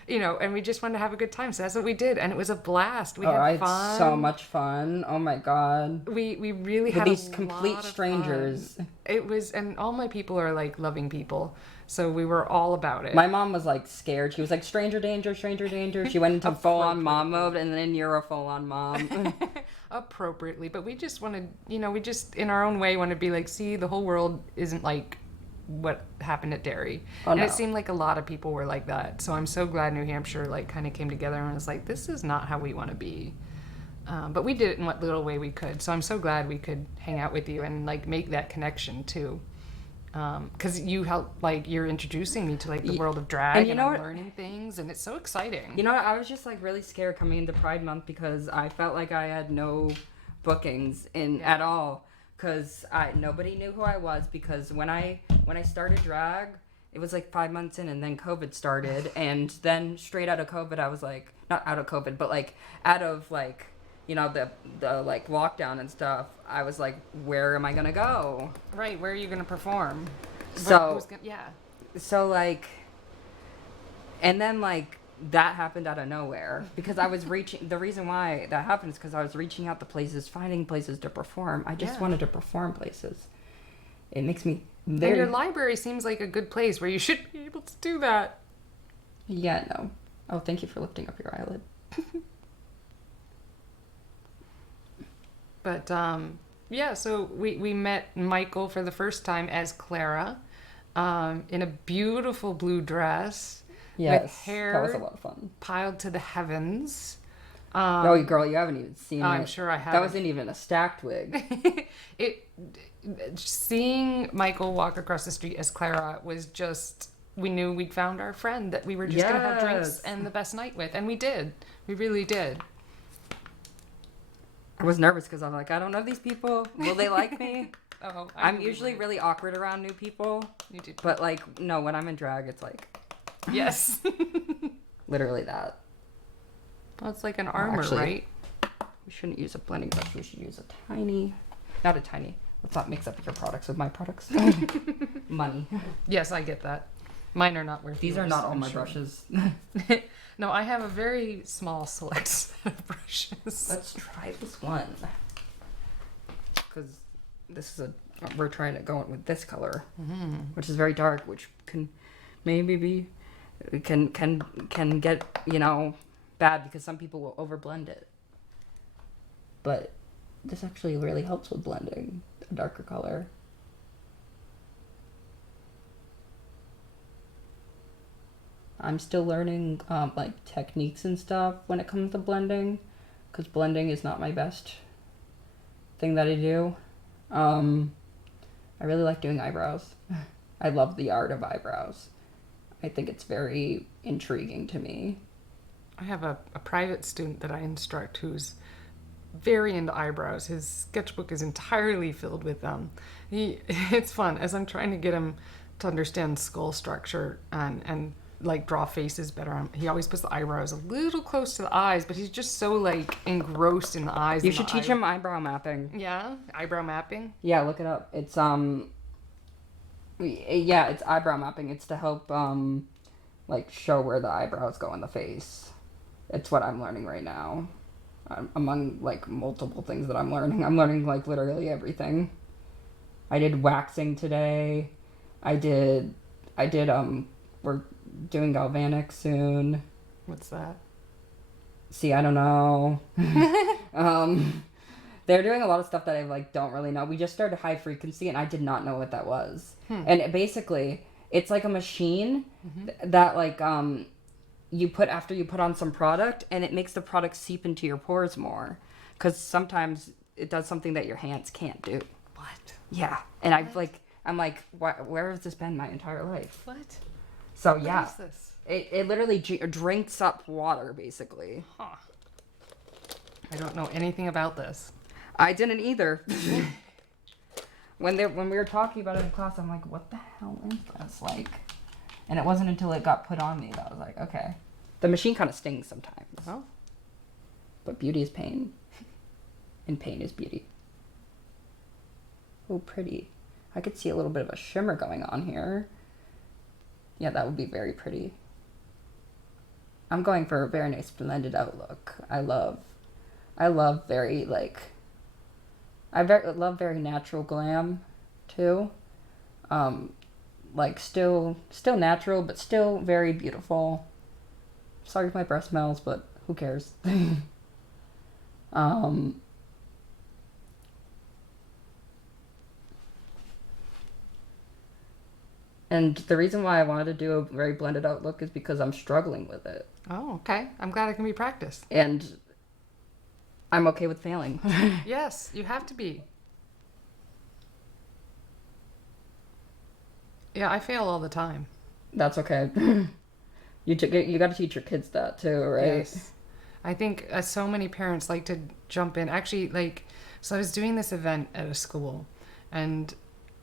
and we just wanted to have a good time. So that's what we did. And it was a blast. We had fun. I had so much fun. Oh my God. We really with had these a complete lot of strangers. Fun. It was, and all my people are like loving people. So we were all about it. My mom was like scared. She was like, stranger danger, stranger danger. She went into full-on mom mode, and then you're a full-on mom. Appropriately. But we just wanted, we just in our own way want to be like, see, the whole world isn't like what happened at Derry. Oh, no. It seemed like a lot of people were like that. So I'm so glad New Hampshire like kind of came together and was like, this is not how we want to be. But we did it in what little way we could. So I'm so glad we could hang out with you and like make that connection too. Because you help, like, you're introducing me to like the world of drag, and I'm learning things, and it's so exciting. I was just like really scared coming into Pride Month, because I felt like I had no bookings at all. because nobody knew who I was, because when I started drag, it was like 5 months in, and then COVID started, and then straight out of COVID, I was like, not out of COVID, but like out of like, you know, the like lockdown and stuff, I was like, where am I gonna go? Right, where are you gonna perform? So Yeah. So like, and then like that happened out of nowhere, because I was reaching, the reason why that happened is because I was reaching out to places, finding places to perform. I just wanted to perform places. It makes me very... And your library seems like a good place where you should be able to do that. Yeah, no. Oh, thank you for lifting up your eyelid. But yeah, so we met Michael for the first time as Clara, in a beautiful blue dress. Yes, with hair that was a lot of fun. Piled to the heavens. Oh, girl, you haven't even seen it. I'm sure I haven't. That wasn't even a stacked wig. Seeing Michael walk across the street as Clara was just, we knew we'd found our friend that we were just going to have drinks and the best night with. And we did. We really did. I was nervous because I'm like, I don't know these people. Will they like me? Oh, I'm usually really awkward around new people. You do. But like, no, when I'm in drag, it's like... Yes. Literally that. Well, it's like an armor, actually, right? We shouldn't use a blending brush. We should use a tiny... Not a tiny. Let's not mix up your products with my products. Money. Yes, I get that. Mine are not worth These yours, are not all I'm my sure. brushes. No, I have a very small select set of brushes. Let's try this one. Because this is we're trying to go in with this color, which is very dark, which can maybe be, can get, you know, bad because some people will overblend it. But this actually really helps with blending a darker color. I'm still learning like techniques and stuff when it comes to blending, because blending is not my best thing that I do. I really like doing eyebrows. I love the art of eyebrows. I think it's very intriguing to me. I have a private student that I instruct who's very into eyebrows. His sketchbook is entirely filled with them. It's fun as I'm trying to get him to understand skull structure and like draw faces better. He always puts the eyebrows a little close to the eyes, but he's just so like engrossed in the eyes. You should teach him eyebrow mapping. Yeah, eyebrow mapping. Yeah, look it up. It's yeah, it's eyebrow mapping. It's to help like show where the eyebrows go in the face. It's what I'm learning right now. Among like multiple things that I'm learning like literally everything. I did waxing today. I did we're doing galvanic soon. What's that? See, I don't know. They're doing a lot of stuff that I like don't really know. We just started high frequency and I did not know what that was. And basically it's like a machine that like you put after you put on some product, and it makes the product seep into your pores more, because sometimes it does something that your hands can't do. What? Yeah. And I'm like, where has this been my entire life? What? So What yeah, is this? it literally drinks up water basically. Huh. I don't know anything about this. I didn't either. When we were talking about it in class, I'm like, what the hell is this? Like, and it wasn't until it got put on me that I was like, okay. The machine kind of stings sometimes. Oh. But beauty is pain. And pain is beauty. Oh, pretty. I could see a little bit of a shimmer going on here. Yeah, that would be very pretty. I'm going for a very nice blended out look. I love very, like... love very natural glam, too. Like, still natural, but still very beautiful. Sorry if my breath smells, but who cares? And the reason why I wanted to do a very blended out look is because I'm struggling with it. Oh, okay. I'm glad it can be practiced. And I'm okay with failing. Yes, you have to be. Yeah, I fail all the time. That's okay. You got to teach your kids that too, right? Yes. I think so many parents like to jump in. Actually, like So I was doing this event at a school, and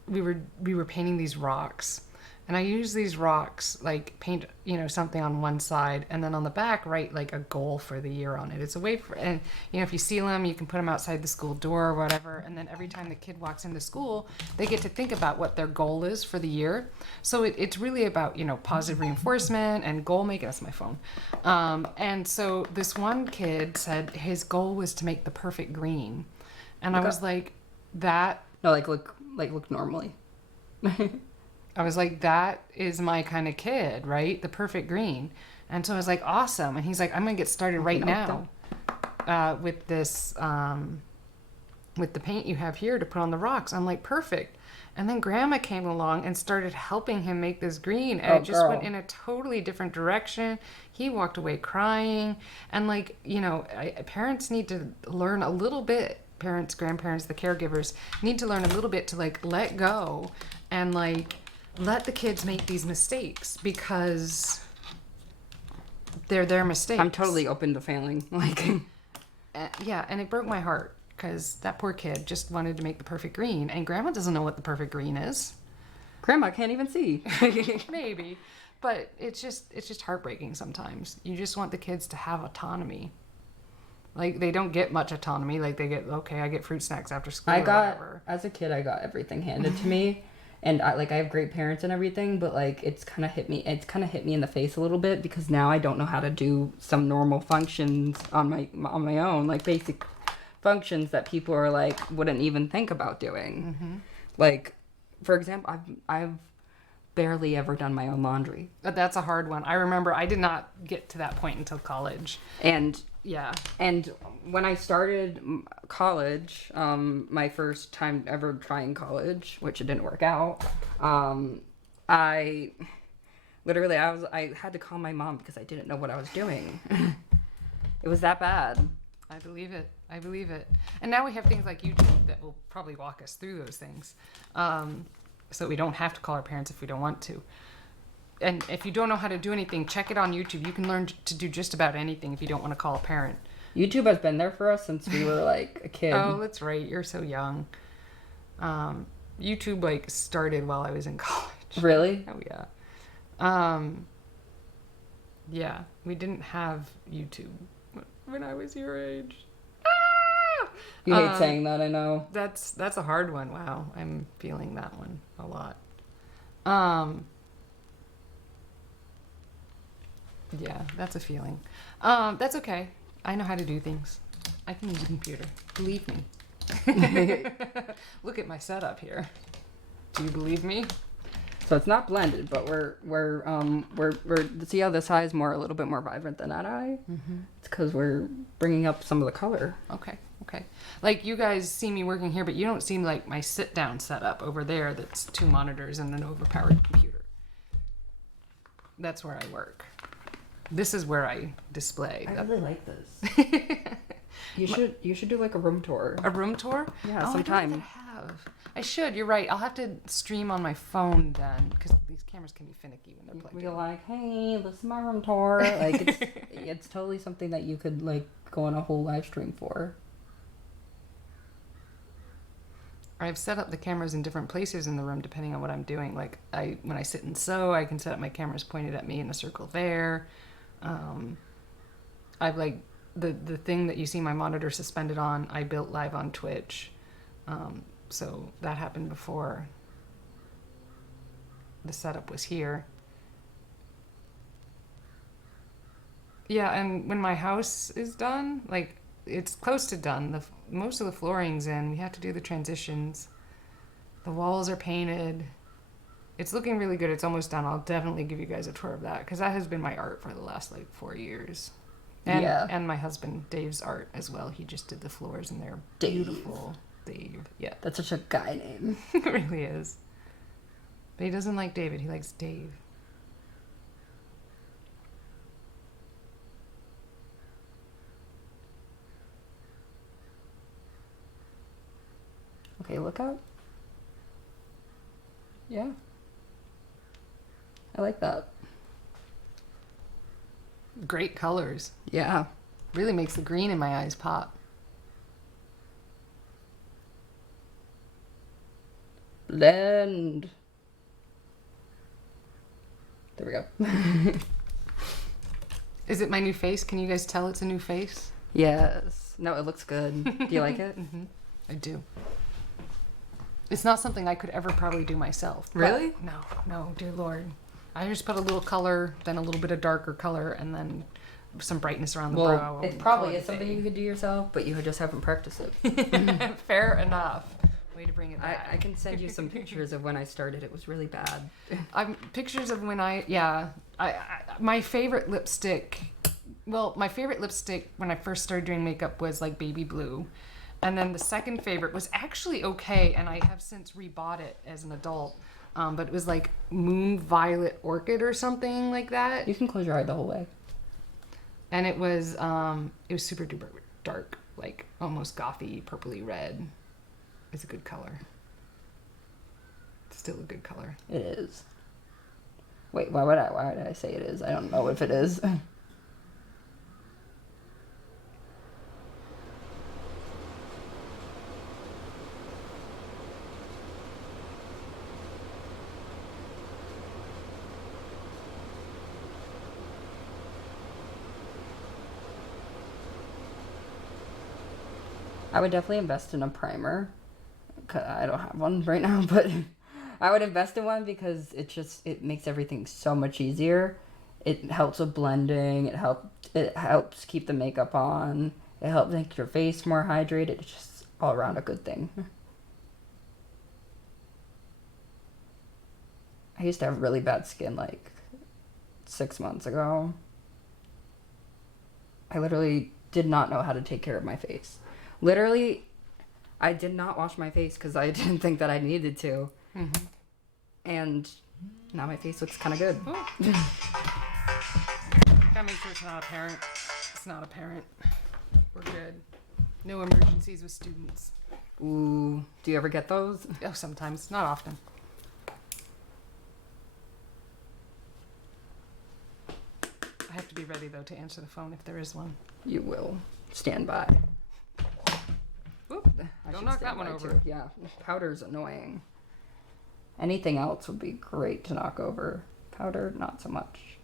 we were painting these rocks. And I use these rocks, like paint, something on one side, and then on the back write like a goal for the year on it. It's a way for, and if you seal them, you can put them outside the school door or whatever. And then every time the kid walks into school, they get to think about what their goal is for the year. So it's really about, positive reinforcement and goal making. That's my phone. And so this one kid said his goal was to make the perfect green. And I was like, that. No, look normally. I was like, that is my kind of kid, right? The perfect green. And so I was like, awesome. And he's like, I'm going to get started right now with this, with the paint you have here to put on the rocks. I'm like, perfect. And then Grandma came along and started helping him make this green. And it just went in a totally different direction. He walked away crying. And parents need to learn a little bit. Parents, grandparents, the caregivers need to learn a little bit to let go and let the kids make these mistakes because they're their mistakes. I'm totally open to failing. Yeah, and it broke my heart because that poor kid just wanted to make the perfect green, and Grandma doesn't know what the perfect green is. Grandma can't even see. Maybe, but it's just heartbreaking sometimes. You just want the kids to have autonomy. They don't get much autonomy. They get, okay, I get fruit snacks after school as a kid, I got everything handed to me. And I have great parents and everything, but it's kind of hit me in the face a little bit because now I don't know how to do some normal functions on my own, basic functions that people are wouldn't even think about doing. Mm-hmm. For example, I've barely ever done my own laundry. That's a hard one. I remember I did not get to that point until college. And yeah. And when I started college, my first time ever trying college, which it didn't work out, I had to call my mom because I didn't know what I was doing. It was that bad. I believe it. And now we have things like YouTube that will probably walk us through those things. So we don't have to call our parents if we don't want to. And if you don't know how to do anything, check it on YouTube. You can learn to do just about anything if you don't want to call a parent. YouTube has been there for us since we were a kid. Oh, that's right. You're so young. YouTube started while I was in college. Really? Oh yeah. Yeah, we didn't have YouTube when I was your age. You hate saying that, I know. That's a hard one. Wow, I'm feeling that one a lot. Yeah, that's a feeling. That's okay. I know how to do things. I can use a computer. Believe me. Look at my setup here. Do you believe me? So it's not blended, but we're see how this eye is a little bit more vibrant than that eye? Mm-hmm. It's because we're bringing up some of the color. Okay. You guys see me working here, but you don't see my sit-down setup over there that's 2 monitors and an overpowered computer. That's where I work. This is where I display. I really like this. You should do a room tour. A room tour? Yeah, sometime. I should. You're right. I'll have to stream on my phone then, because these cameras can be finicky when they're plugged in. We're hey, this is my room tour. It's totally something that you could go on a whole live stream for. I've set up the cameras in different places in the room depending on what I'm doing. When I sit and sew, I can set up my cameras pointed at me in a circle there. I've the thing that you see my monitor suspended on, I built live on Twitch. So that happened before the setup was here. Yeah, and when my house is done, it's close to done. Most of the flooring's in. We have to do the transitions. The walls are painted. It's looking really good. It's almost done. I'll definitely give you guys a tour of that because that has been my art for the last 4 years. And my husband Dave's art as well. He just did the floors and they're beautiful. Dave. Yeah. That's such a guy name. It really is. But he doesn't like David. He likes Dave. Okay, look up. Yeah. I like that. Great colors. Yeah. Really makes the green in my eyes pop. Blend. There we go. Is it my new face? Can you guys tell it's a new face? Yes. No, it looks good. Do you like it? Mm-hmm. I do. It's not something I could ever probably do myself. Really? No, dear Lord. I just put a little color, then a little bit of darker color, and then some brightness around the brow. It probably is something you could do yourself, but you just haven't practiced it. Fair enough. Way to bring it back. I can send you some pictures of when I started. It was really bad. Pictures of when my favorite lipstick, my favorite lipstick when I first started doing makeup was like baby blue. And then the second favorite was actually okay, and I have since rebought it as an adult. But it was like Moon Violet Orchid or something like that. You can close your eye the whole way. And it was super duper dark, like almost gothy, purpley red. It's a good color. It's still a good color. It is. Wait, why would I say it is? I don't know if it is. I would definitely invest in a primer. I don't have one right now, but I would invest in one because it makes everything so much easier. It helps with blending. It helps keep the makeup on. It helps make your face more hydrated. It's just all around a good thing. I used to have really bad skin like 6 months ago. I literally did not know how to take care of my face. Literally, I did not wash my face because I didn't think that I needed to. Mm-hmm. And now my face looks kind of good. Gotta make sure it's not apparent. It's not apparent. We're good. No emergencies with students. Ooh, do you ever get those? Oh, sometimes. Not often. I have to be ready, though, to answer the phone if there is one. You will. Stand by. Whoop. Don't knock that one over. Too. Yeah, powder's annoying. Anything else would be great to knock over. Powder, not so much.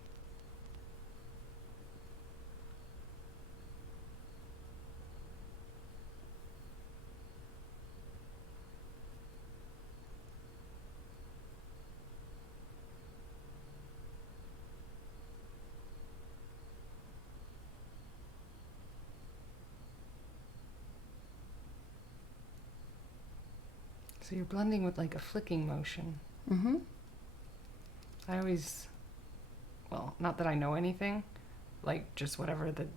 So you're blending with like a flicking motion. Mm-hmm. I always, not that I know anything, like just whatever the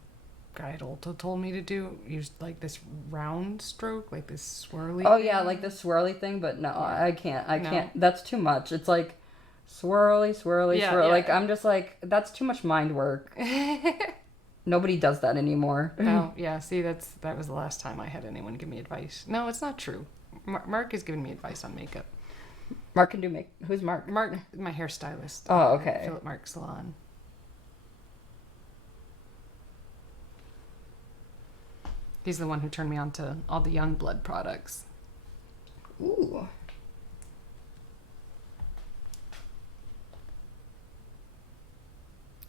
guy at Ulta told me to do, use like this round stroke, like this swirly Oh thing. yeah, like the swirly thing, but no, I can't. That's too much. It's like swirly, swirly. Like I'm just like, that's too much mind work. Nobody does that anymore. Oh yeah, see that was the last time I had anyone give me advice. No, it's not true. Mark has given me advice on makeup. Mark can do Who's Mark? Mark, my hairstylist. Oh, okay. Philip Mark Salon. He's the one who turned me on to all the Young Blood products. Ooh.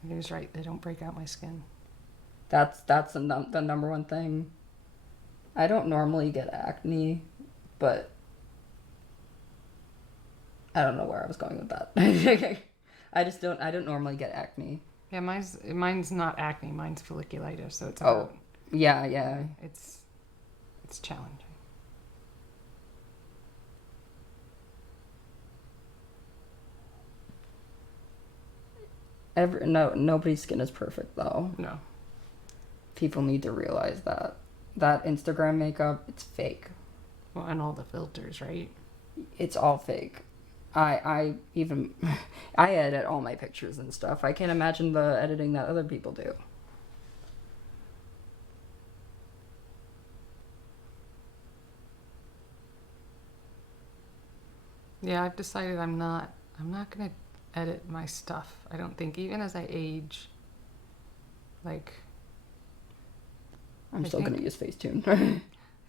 He was right. They don't break out my skin. That's the number one thing. I don't normally get acne, but I don't know where I was going with that. I don't normally get acne. Yeah, mine's not acne. Mine's folliculitis, so it's yeah. It's challenging. Nobody's skin is perfect though. No. People need to realize that Instagram makeup, it's fake. Well, and all the filters, right? It's all fake. I edit all my pictures and stuff. I can't imagine the editing that other people do. Yeah, I've decided I'm not gonna edit my stuff. I don't think, even as I age. Like, I'm still gonna use Facetune. I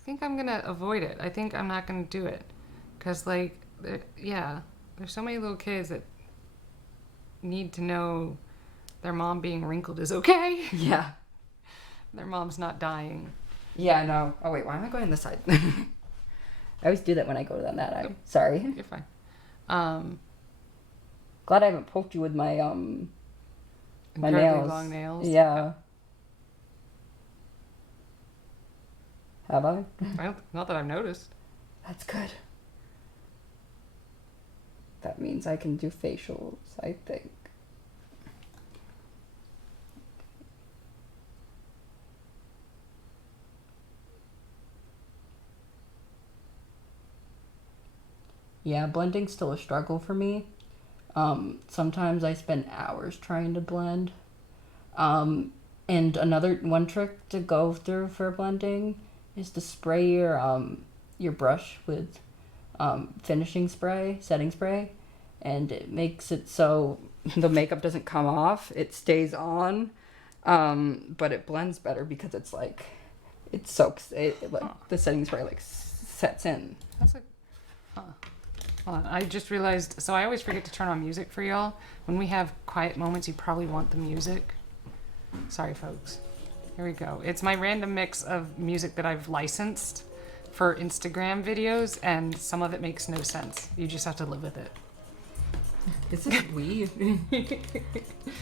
think I'm gonna avoid it. I think I'm not gonna do it, because like there's so many little kids that need to know their mom being wrinkled is okay. Yeah. Their mom's not dying. Yeah, no. Oh, wait, why am I going this side? I always do that when I go to that eye. Sorry. You're fine. Glad I haven't poked you with my my nails. Long nails. Yeah. Have I? Not that I've noticed. That's good. That means I can do facials, I think. Yeah, blending's still a struggle for me. Sometimes I spend hours trying to blend. And another one trick to go through for blending is to spray your brush with finishing spray, setting spray, and it makes it so the makeup doesn't come off. It stays on, but it blends better because it's like it soaks. The setting spray like sets in. That's like, Hold on, I just realized, so I always forget to turn on music for y'all. When we have quiet moments, you probably want the music. Sorry, folks. Here we go. It's my random mix of music that I've licensed for Instagram videos, and some of it makes no sense. You just have to live with it. Is this Wii?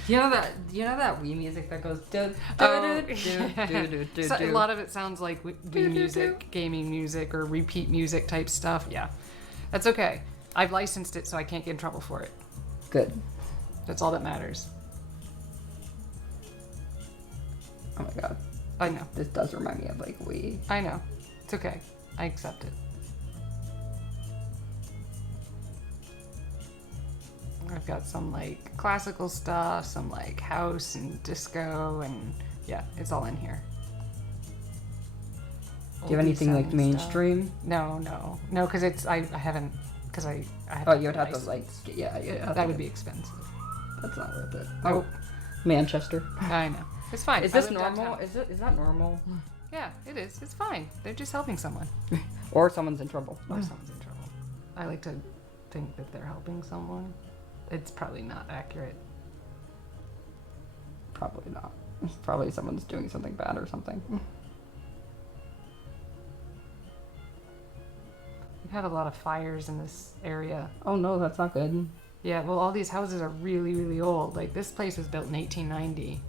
you know that Wii music that goes do a lot of it sounds like Wii music, gaming music, or repeat music type stuff. Yeah. That's okay. I've licensed it, so I can't get in trouble for it. Good. That's all that matters. Oh my god. I know. This does remind me of like Wii. I know. It's okay. I accept it. I've got some like classical stuff, some like house and disco, and yeah, it's all in here. Do you have anything like mainstream? Stuff. No, because it's I haven't because I have. Oh, you would have to like that would be expensive. That's not worth it. Oh, Manchester. I know. It's fine. Is this normal? Is that normal? Yeah, it is. It's fine. They're just helping someone. Or someone's in trouble. Or someone's in trouble. I like to think that they're helping someone. It's probably not accurate. Probably not. Probably someone's doing something bad or something. We've had a lot of fires in this area. Oh no, that's not good. Yeah, well, all these houses are really, really old. Like, this place was built in 1890.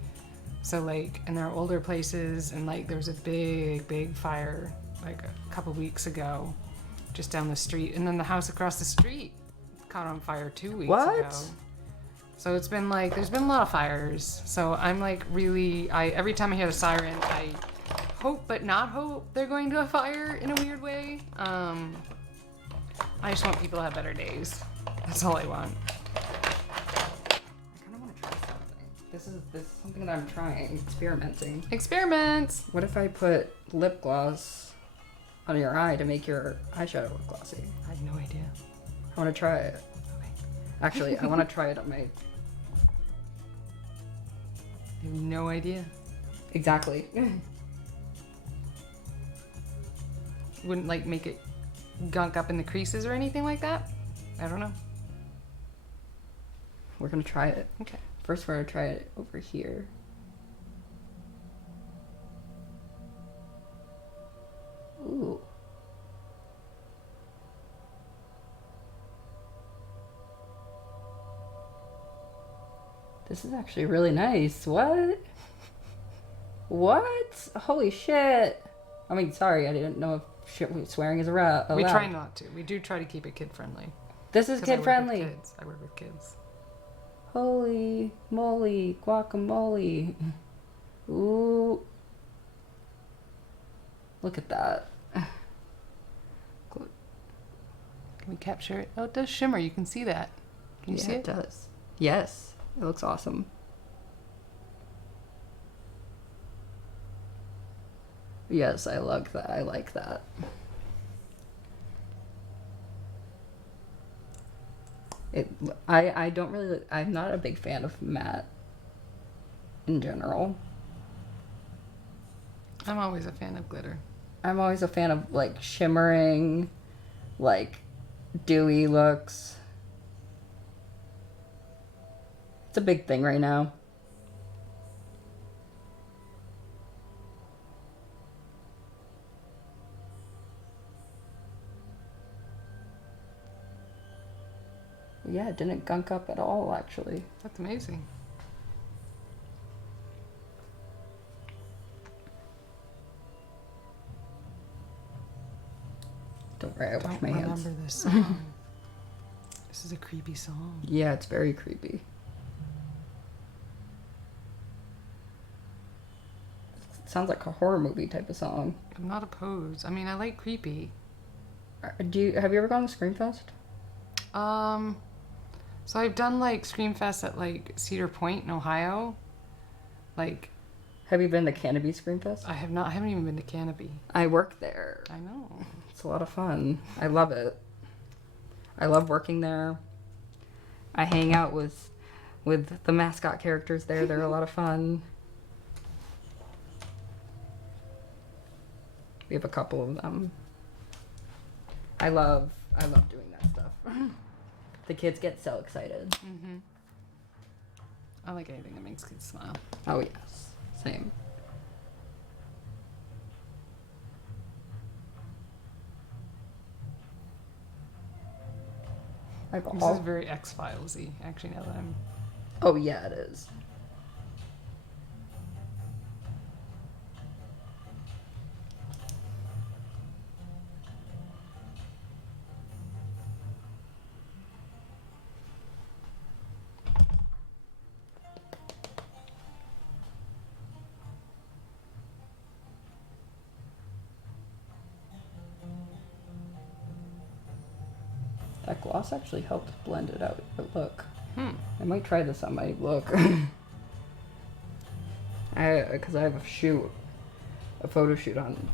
So, like, and there are older places, and, like, there was a big, big fire, like, a couple weeks ago, just down the street. And then the house across the street caught on fire 2 weeks ago. So it's been, like, there's been a lot of fires. So I'm, like, really, every time I hear the siren, I hope but not hope they're going to a fire in a weird way. I just want people to have better days. That's all I want. I kind of want to try something. This is something that I'm trying, experimenting. Experiments! What if I put lip gloss on your eye to make your eyeshadow look glossy? I have no idea. I want to try it. Okay. Actually, I want to try it on my... I have no idea. Exactly. Wouldn't, like, make it gunk up in the creases or anything like that? I don't know. We're going to try it. Okay. First, we're going to try it over here. Ooh. This is actually really nice. What? What? Holy shit. I mean, sorry, I didn't know if swearing is allowed. We try not to. We do try to keep it kid-friendly. This is kid-friendly. I work with kids. Holy moly, guacamole. Ooh. Look at that. Can we capture it? Oh, it does shimmer. You can see that. Can you see it? It does. Yes. It looks awesome. Yes, I like that. I like that. I don't really, I'm not a big fan of matte in general. I'm always a fan of glitter. I'm always a fan of like shimmering, like dewy looks. It's a big thing right now. Yeah, it didn't gunk up at all, actually. That's amazing. Don't worry, I wash my Don't hands. remember this song. This is a creepy song. Yeah, it's very creepy. It sounds like a horror movie type of song. I'm not opposed. I mean, I like creepy. Have you ever gone to Screamfest? So I've done like Screamfest at like Cedar Point in Ohio. Like, Have you been to Canopy Screamfest? I have not. I haven't even been to Canopy. I work there. I know. It's a lot of fun. I love it. I love working there. I hang out with the mascot characters there. They're a lot of fun. We have a couple of them. I love doing that stuff. The kids get so excited. Mm-hmm. I like anything that makes kids smile. Oh yes, same. This is very X-Files-y, actually, now that I'm... Oh yeah, it is. That gloss actually helped blend it out. But look, I might try this on my look. Because I have a photo shoot on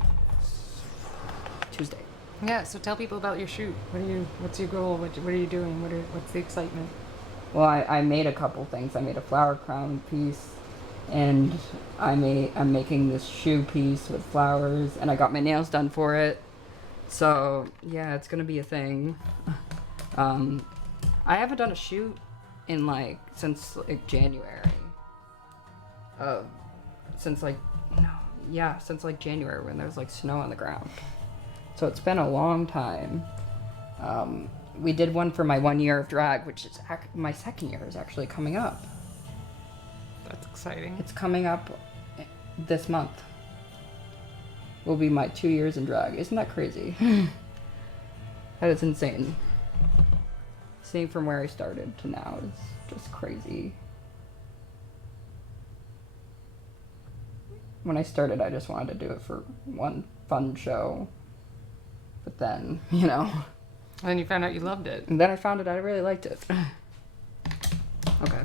Tuesday. Yeah, so tell people about your shoot. What's your goal? What are you doing? What's the excitement? Well, I made a couple things. I made a flower crown piece, and I'm making this shoe piece with flowers, and I got my nails done for it. So yeah, it's gonna be a thing. I haven't done a shoot in since January. Since January when there was snow on the ground. So it's been a long time. We did one for my 1 year of drag, which is my second year is actually coming up. That's exciting. It's coming up this month. Will be my 2 years in drag. Isn't that crazy? That is insane. Seeing from where I started to now is just crazy. When I started, I just wanted to do it for one fun show. But then, And then you found out you loved it. And then I found out I really liked it. Okay.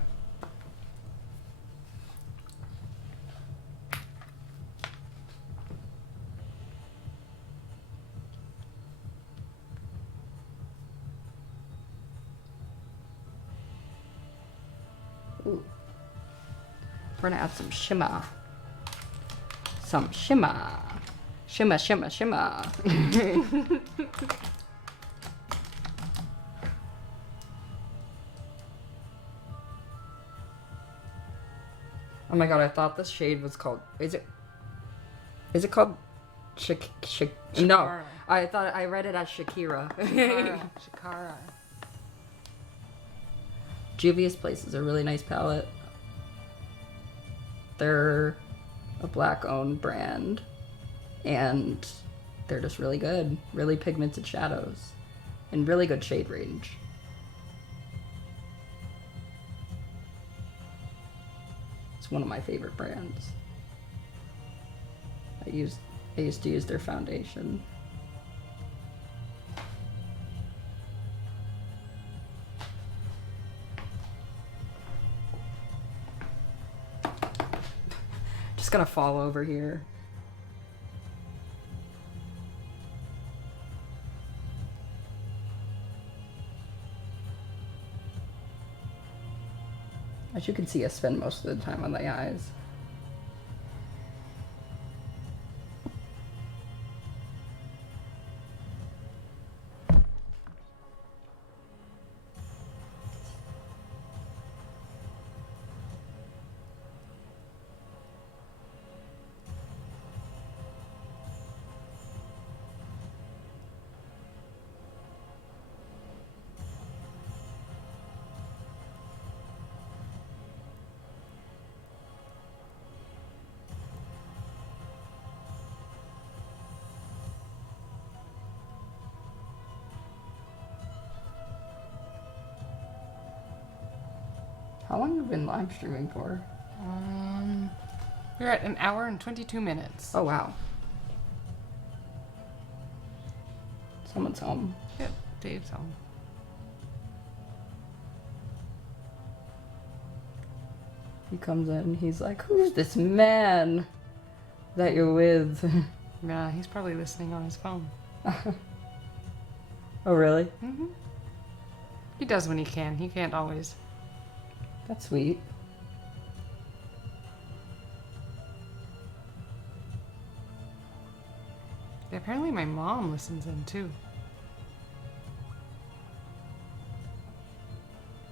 Ooh. We're gonna add some shimmer. Some shimmer. Shimmer, shimmer, shimmer. Oh my god, I thought this shade was called... Is it called... No, I read it as Shakira. Shakira. Juvia's Place is a really nice palette. They're a black-owned brand, and they're just really good. Really pigmented shadows, and really good shade range. It's one of my favorite brands. I used to use their foundation. Just gonna fall over here. As you can see, I spend most of the time on the eyes. How long have you been live streaming for? We're at 1 hour and 22 minutes. Oh, wow. Someone's home. Yep, Dave's home. He comes in, he's like, who's this man that you're with? Yeah, he's probably listening on his phone. Oh, really? Mm-hmm. He does when he can. He can't always. That's sweet. Yeah, apparently my mom listens in too.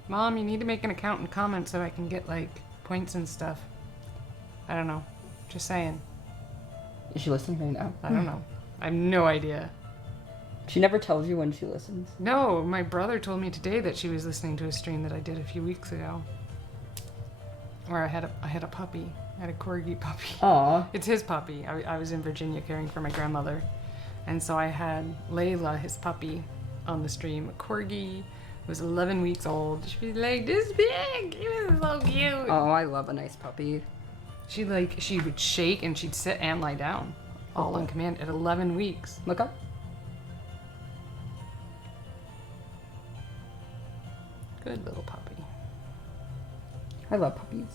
Mom, you need to make an account and comment so I can get like points and stuff. I don't know. Just saying. Is she listening right now? I don't know. I have no idea. She never tells you when she listens. No, my brother told me today that she was listening to a stream that I did a few weeks ago. Where I had a puppy. I had a corgi puppy. Aw. It's his puppy. I was in Virginia caring for my grandmother. And so I had Layla, his puppy, on the stream. A corgi was 11 weeks old. She was like this big. It was so cute. Oh, I love a nice puppy. She would shake and she'd sit and lie down. All on command at 11 weeks. Look up. Good little puppy. I love puppies.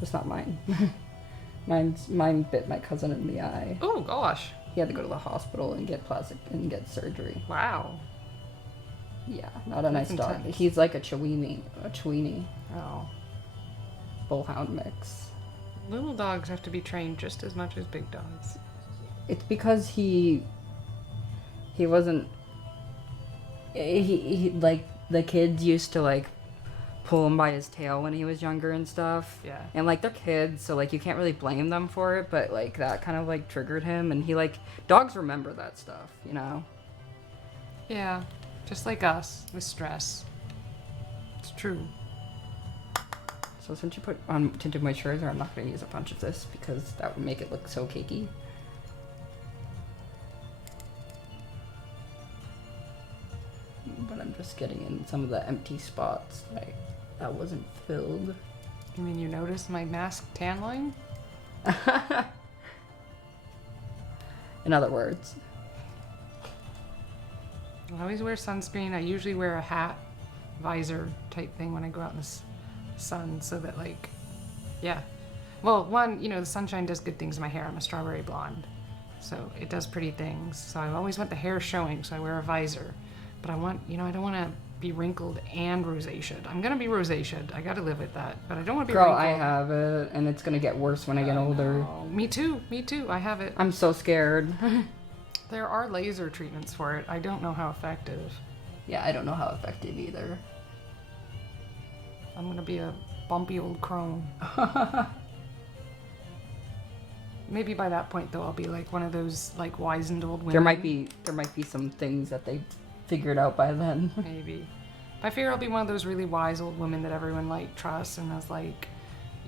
Just not mine. Mine bit my cousin in the eye. Oh gosh. He had to go to the hospital and get get surgery. Wow. Yeah, not a nice That's dog. intense. He's like a Chiweenie. Oh. Bullhound mix. Little dogs have to be trained just as much as big dogs. It's because he wasn't. He like the kids used to like pull him by his tail when he was younger and stuff. Yeah. And like they're kids, so like you can't really blame them for it, but like that kind of like triggered him, and he like dogs remember that stuff, you know. Yeah. Just like us with stress. It's true. So since you put on tinted moisturizer, I'm not going to use a bunch of this because that would make it look so cakey. But I'm just getting in some of the empty spots that wasn't filled. You mean you notice my mask tan line? In other words. I always wear sunscreen. I usually wear a hat, visor type thing when I go out in the sun so that like, yeah. Well, one, the sunshine does good things to my hair. I'm a strawberry blonde. So it does pretty things. So I always want the hair showing, so I wear a visor. But I want, I don't want to be wrinkled and rosacea. I'm going to be rosacea. I got to live with that. But I don't want to be Girl, wrinkled. I have it, and it's going to get worse when I get older. No. Me too. I have it. I'm so scared. There are laser treatments for it. I don't know how effective. Yeah, I don't know how effective either. I'm going to be a bumpy old crone. Maybe by that point, though, I'll be like one of those like wizened old women. There might be some things that they figured out by then. Maybe. I figure I'll be one of those really wise old women that everyone like trusts and is like,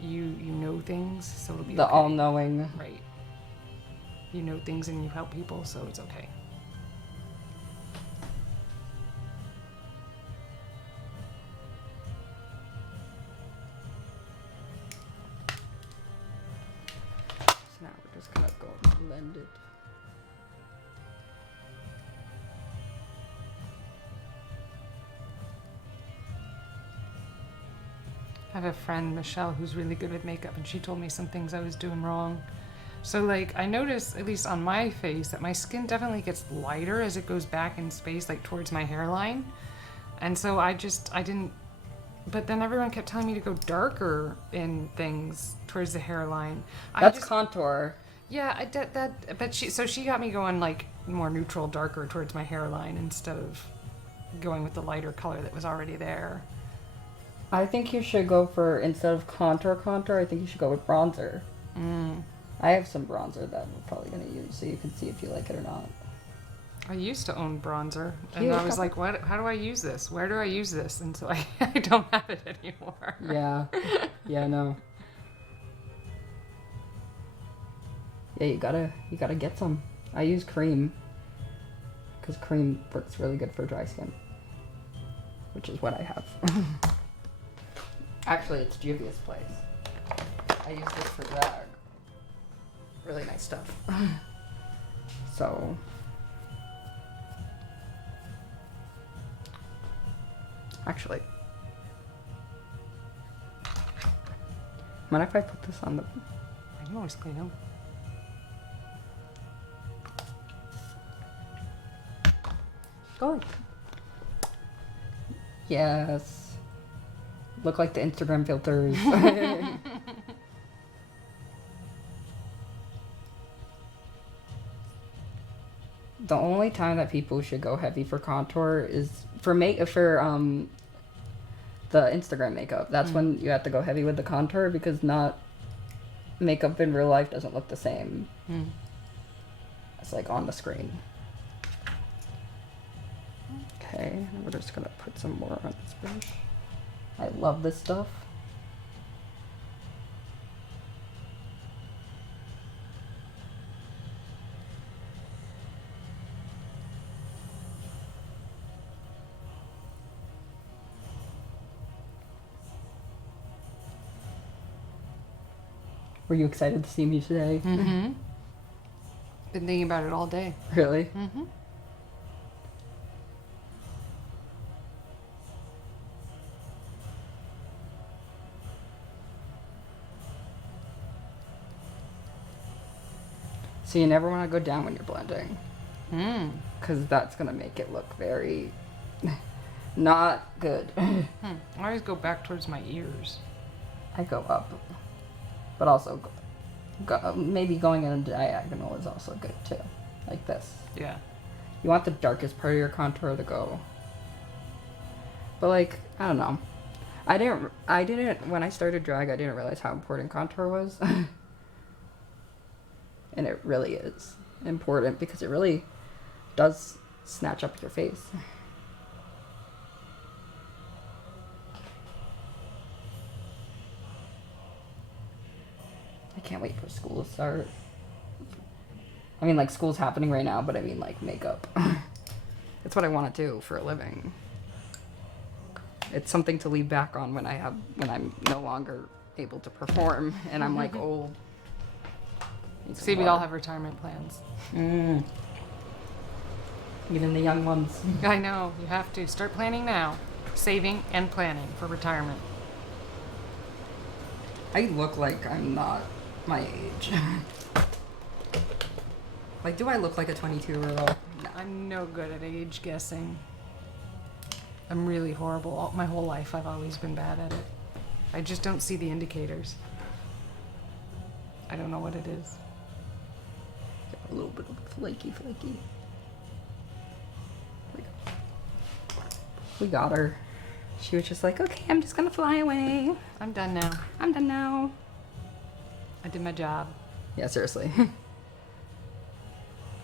you know things, so it'll be The okay. all-knowing. Right. You know things and you help people, so it's okay. So now we're just gonna go and blend it. I have a friend, Michelle, who's really good with makeup, and she told me some things I was doing wrong. So, like, I noticed, at least on my face, that my skin definitely gets lighter as it goes back in space, like, towards my hairline. And so I didn't... But then everyone kept telling me to go darker in things towards the hairline. That's contour. Yeah, but she got me going, like, more neutral, darker towards my hairline instead of going with the lighter color that was already there. I think you should go for, instead of contour, I think you should go with bronzer. I have some bronzer that we're probably going to use, so you can see if you like it or not. I used to own bronzer, and Yeah, I was like, "What? How do I use this? Where do I use this?" And so I don't have it anymore. Yeah. Yeah, no. Yeah, you gotta get some. I use cream, because cream works really good for dry skin, which is what I have. Actually, it's Juvia's place. I use this for drag. Really nice stuff. So... Actually... Mind if I put this on the... I can always clean them. Go. Yes. Look like the Instagram filters. The only time that people should go heavy for contour is for the Instagram makeup. That's when you have to go heavy with the contour, because not makeup in real life doesn't look the same as like on the screen. Okay, we're just gonna put some more on this brush. I love this stuff. Were you excited to see me today? Mm-hmm. Been thinking about it all day. Really? Mm-hmm. So you never want to go down when you're blending. Because Mm. that's going to make it look very not good. I always go back towards my ears. I go up. But also, maybe going in a diagonal is also good too. Like this. Yeah. You want the darkest part of your contour to go. But like, I don't know. I didn't, when I started drag, I didn't realize how important contour was. And it really is important, because it really does snatch up your face. I can't wait for school to start. I mean, like, school's happening right now, but I mean, like, makeup. It's what I want to do for a living. It's something to lean back on when I'm no longer able to perform and I'm like old. See, we all have retirement plans. Even the young ones. I know. You have to start planning now. Saving and planning for retirement. I look like I'm not my age. Like, do I look like a 22-year-old? No. I'm no good at age guessing. I'm really horrible. My whole life I've always been bad at it. I just don't see the indicators. I don't know what it is. A little bit of flaky. We got her. She was just like, okay, I'm just gonna fly away. I'm done now. I'm done now. I did my job. Yeah, seriously.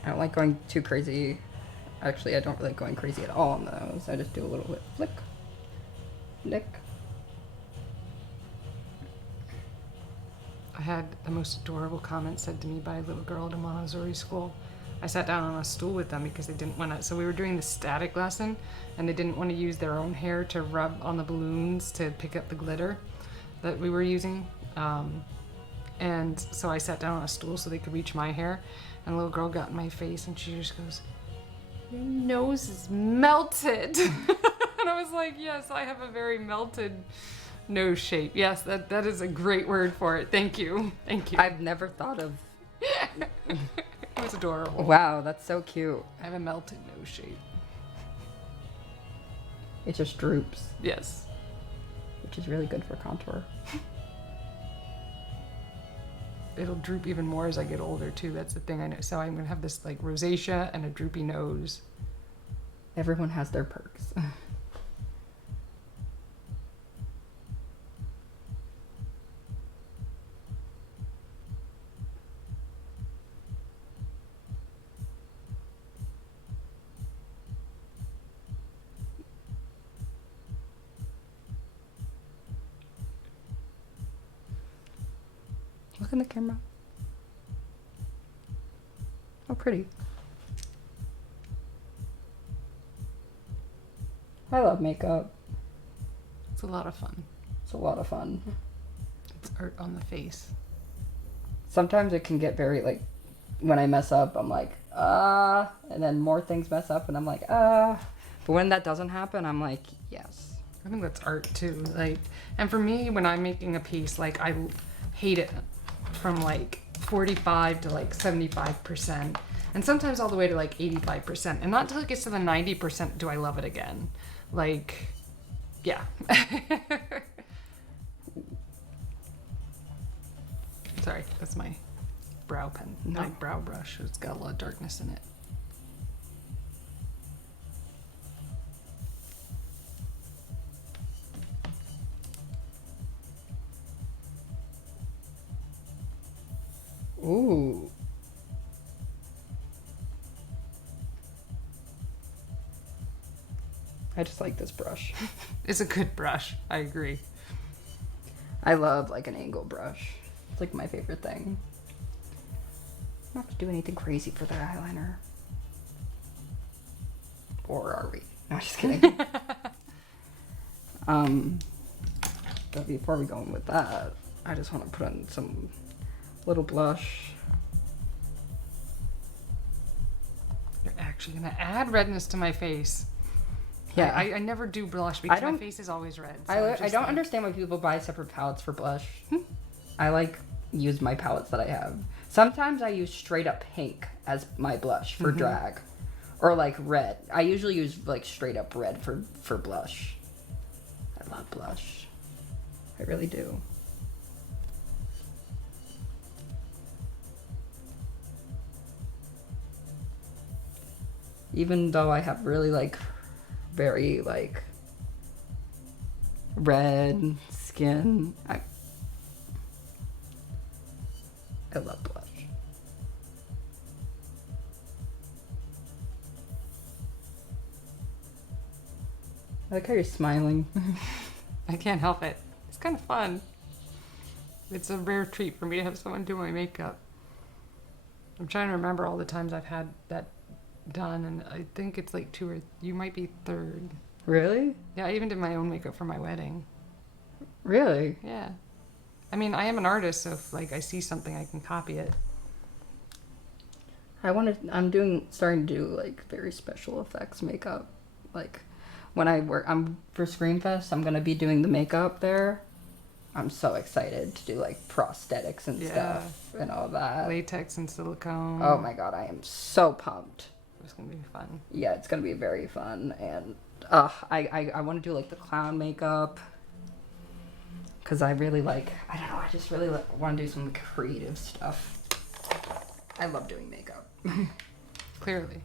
I don't like going too crazy. Actually, I don't really like going crazy at all on those. I just do a little bit flick. I had the most adorable comment said to me by a little girl at a Montessori school. I sat down on a stool with them because they didn't want to. So we were doing the static lesson, and they didn't want to use their own hair to rub on the balloons to pick up the glitter that we were using. And so I sat down on a stool so they could reach my hair. And a little girl got in my face, and she just goes, "Your nose is melted." And I was like, "Yes, I have a very melted nose shape." Yes, that is a great word for it. Thank you. I've never thought of... It was adorable. Wow, that's so cute. I have a melted nose shape. It just droops, Yes. which is really good for contour. It'll droop even more as I get older too. That's the thing I know. So I'm gonna have this like rosacea and a droopy nose. Everyone has their perks. Look in the camera. Oh, pretty. I love makeup. It's a lot of fun. It's a lot of fun. It's art on the face. Sometimes it can get very, like, when I mess up, I'm like, and then more things mess up, and I'm like, But when that doesn't happen, I'm like, yes. I think that's art too. Like, and for me, when I'm making a piece, like, I hate it from like 45 to like 75%, and sometimes all the way to like 85%. And not until it gets to the 90% do I love it again. Like, yeah. Sorry, that's my brow pen, my brow brush. It's got a lot of darkness in it. Ooh. I just like this brush. It's a good brush. I agree. I love like an angle brush. It's like my favorite thing. I'm not going to do anything crazy for the eyeliner. Or are we? No, just kidding. But before we go in with that, I just want to put on some little blush. You're actually going to add redness to my face. Yeah. I never do blush because my face is always red. So I don't understand why people buy separate palettes for blush. I like use my palettes that I have. Sometimes I use straight up pink as my blush for drag. Or like red. I usually use like straight up red for blush. I love blush. I really do. Even though I have really like very like red skin, I love blush. I like how you're smiling. I can't help it. It's kind of fun. It's a rare treat for me to have someone do my makeup. I'm trying to remember all the times I've had that done, and I think it's like you might be third. Really? Yeah, I even did my own makeup for my wedding. Really? Yeah. I mean, I am an artist, so if like I see something, I can copy it. I'm starting to do like very special effects makeup. Like when I'm for Screamfest, I'm gonna be doing the makeup there. I'm so excited to do like prosthetics and stuff and all that. Latex and silicone. Oh my god, I am so pumped. It's gonna be fun. Yeah, it's gonna be very fun, and I want to do like the clown makeup because I really like. I don't know. I just really want to do some creative stuff. I love doing makeup. Clearly.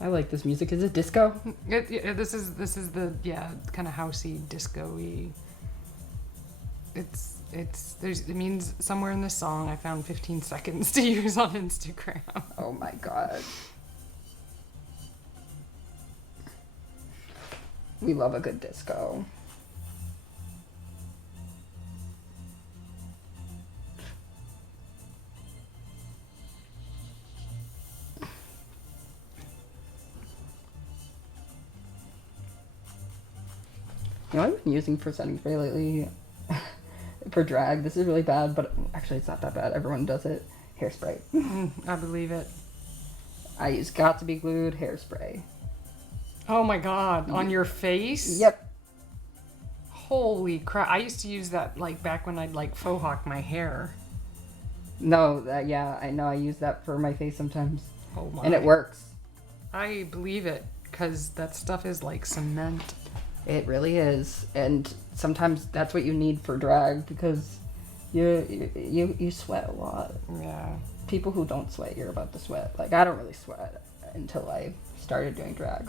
I like this music. Is it disco? This is the kind of housey, disco-y. It means somewhere in this song I found 15 seconds to use on Instagram. Oh my god. We love a good disco. You know what I've been using for setting spray lately? For drag. This is really bad, but actually it's not that bad. Everyone does it. Hairspray. I believe it. I use Got to Be Glued hairspray. Oh my god, on your face? Yep. Holy crap. I used to use that like back when I'd like faux hawk my hair. No, I know I use that for my face sometimes. Oh my. And it works. I believe it, because that stuff is like cement. It really is, and sometimes that's what you need for drag because you sweat a lot. Yeah. People who don't sweat, you're about to sweat. Like I don't really sweat until I started doing drag.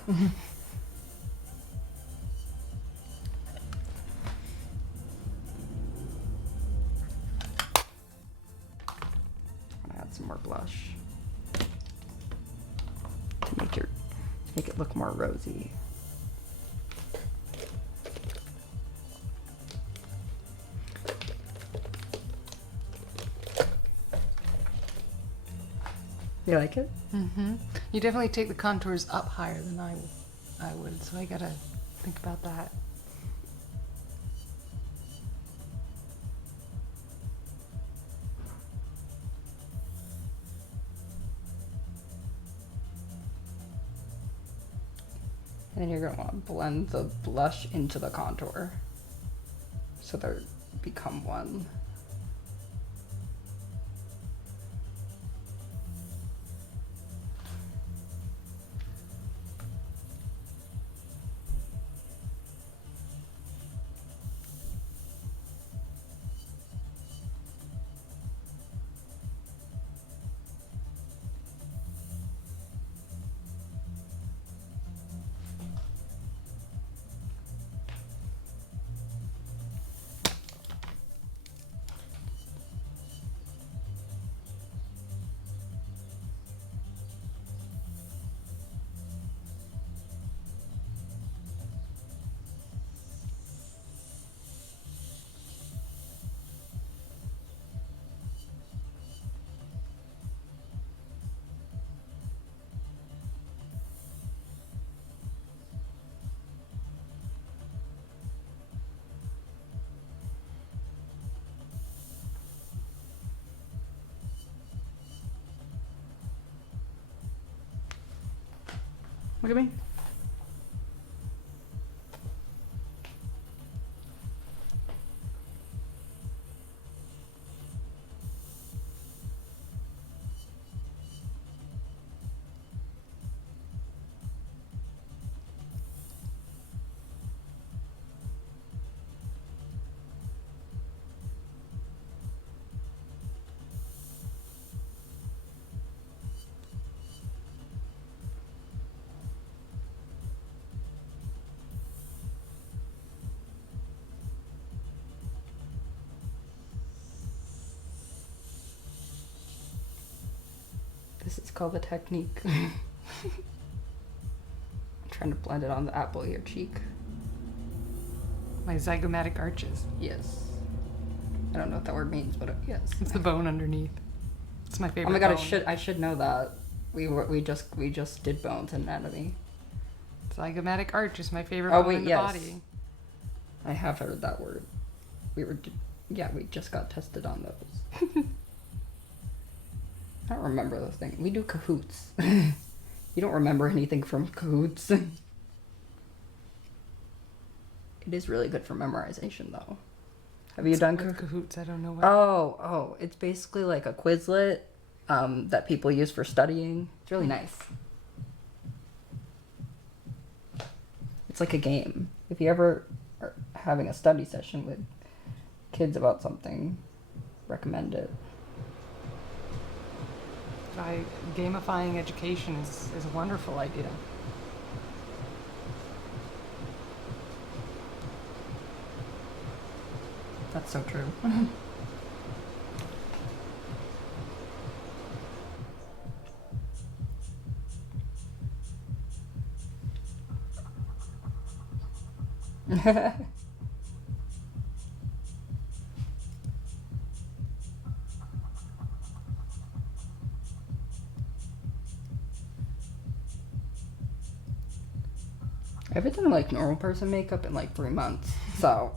some more blush to make it look more rosy. You like it? Mm-hmm. You definitely take the contours up higher than I would, so I gotta think about that. And then you're going to want to blend the blush into the contour so they become one. Look at me. This is called the technique. I'm trying to blend it on the apple of your cheek. My zygomatic arches. Yes. I don't know what that word means, but yes. It's the bone underneath. It's my favorite. Oh my god, bone. I should know that. We just did bones anatomy. Zygomatic arch is my favorite bone in the body. I have heard that word. We just got tested on those. I don't remember those things. We do Cahoots. You don't remember anything from Cahoots. It is really good for memorization, though. Have you done Cahoots? I don't know what. Oh, it's basically like a Quizlet that people use for studying. It's really nice. It's like a game. If you ever are having a study session with kids about something, recommend it. Gamifying education is a wonderful idea. That's so true. I haven't done like normal person makeup in like 3 months, so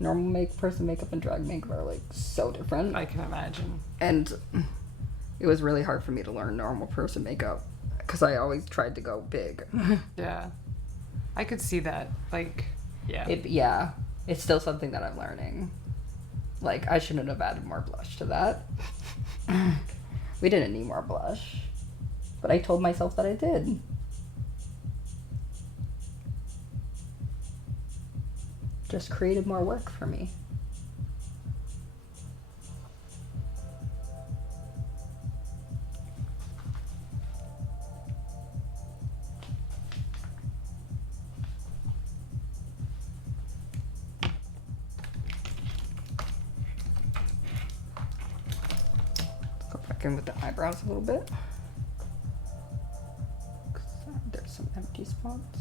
normal person makeup and drag makeup are like so different. I can imagine. And it was really hard for me to learn normal person makeup because I always tried to go big. Yeah, I could see that. Like, it's still something that I'm learning. Like, I shouldn't have added more blush to that. We didn't need more blush. But I told myself that I did. Just created more work for me. back in with the eyebrows a little bit. There's some empty spots.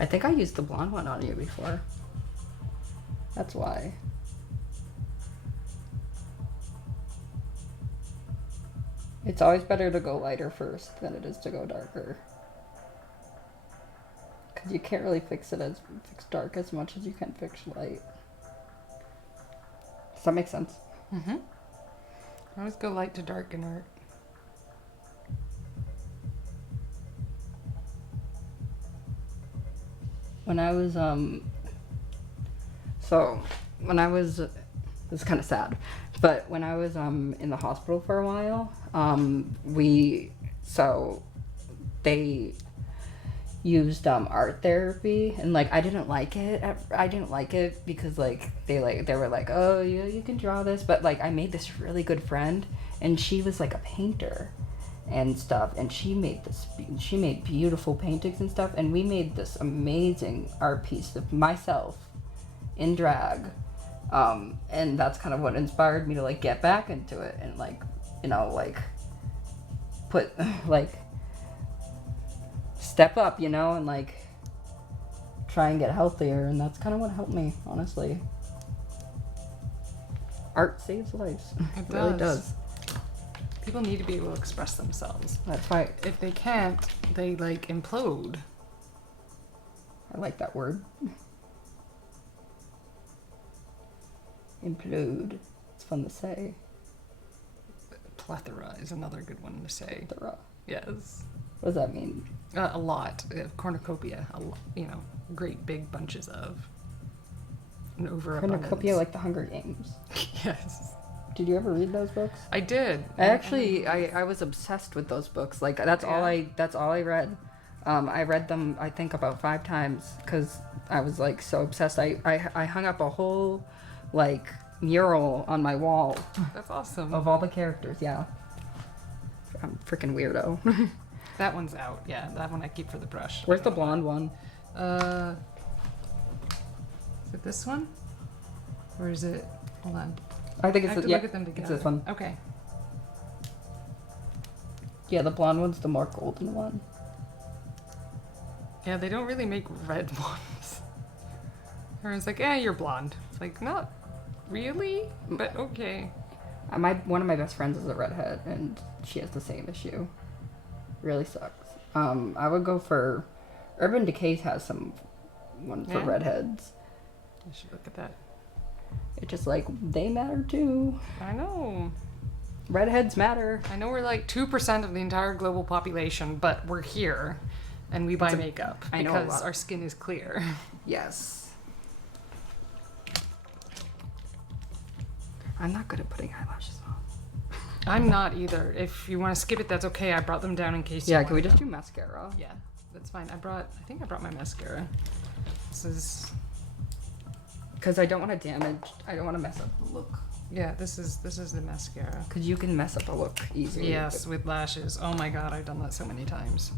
I think I used the blonde one on you before. That's why. It's always better to go lighter first than it is to go darker. Because you can't really fix dark as much as you can fix light. Does that make sense? Mm-hmm. I always go light to dark in art. When I was, this is kind of sad, but when I was, in the hospital for a while, they used, art therapy, and, like, I didn't like it because, like, they were like, oh, yeah, you can draw this, but, like, I made this really good friend, and she was, like, a painter and stuff, and she made beautiful paintings and stuff, and we made this amazing art piece of myself in drag, and that's kind of what inspired me to, like, get back into it and, like, you know, like, put, like, step up, you know, and, like, try and get healthier, and that's kind of what helped me, honestly. Art saves lives. It really does. People need to be able to express themselves. That's right. If they can't, they, like, implode. I like that word. Implode. It's fun to say. Plethora is another good one to say. Plethora. Yes. What does that mean? A lot. Cornucopia. Great big bunches of. An overabundance. Cornucopia, like the Hunger Games. Yes. Did you ever read those books? I did. I was obsessed with those books. Like that's all I read. I read them I think about 5 times because I was like so obsessed. I hung up a whole like mural on my wall. That's awesome. Of all the characters, yeah. I'm a freaking weirdo. That one's out. Yeah, that one I keep for the brush. Where's the blonde one? Is it this one? Or is it? Hold on. I think it's look at them together. It's this one. Okay. Yeah, the blonde one's the more golden one. Yeah, they don't really make red ones. Everyone's like, you're blonde. It's like, not really, but okay. One of my best friends is a redhead, and she has the same issue. Really sucks. I would go for Urban Decay's has some one for redheads. I should look at that. It's just like, they matter too. I know. Redheads matter. I know we're like 2% of the entire global population, but we're here and we buy makeup because our skin is clear. Yes. I'm not good at putting eyelashes on. I'm not either. If you want to skip it, that's okay. I brought them down in case you want. Can we just do mascara? Yeah, that's fine. I think I brought my mascara. This is... Because I don't want to mess up the look. Yeah, this is the mascara. Because you can mess up a look easily. Yes, with lashes. Oh my god, I've done that so many times.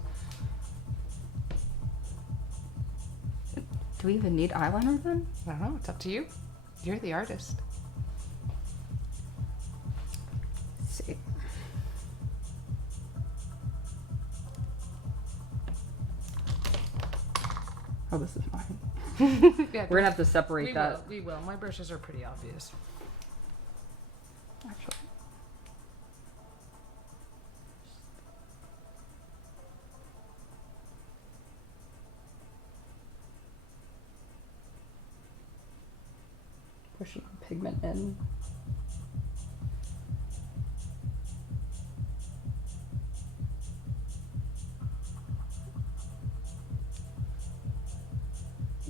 Do we even need eyeliner then? I don't know. It's up to you. You're the artist. Let's see. Oh, this is mine. Yeah, we're gonna have to separate that. We will. My brushes are pretty obvious. Actually. Pushing pigment in.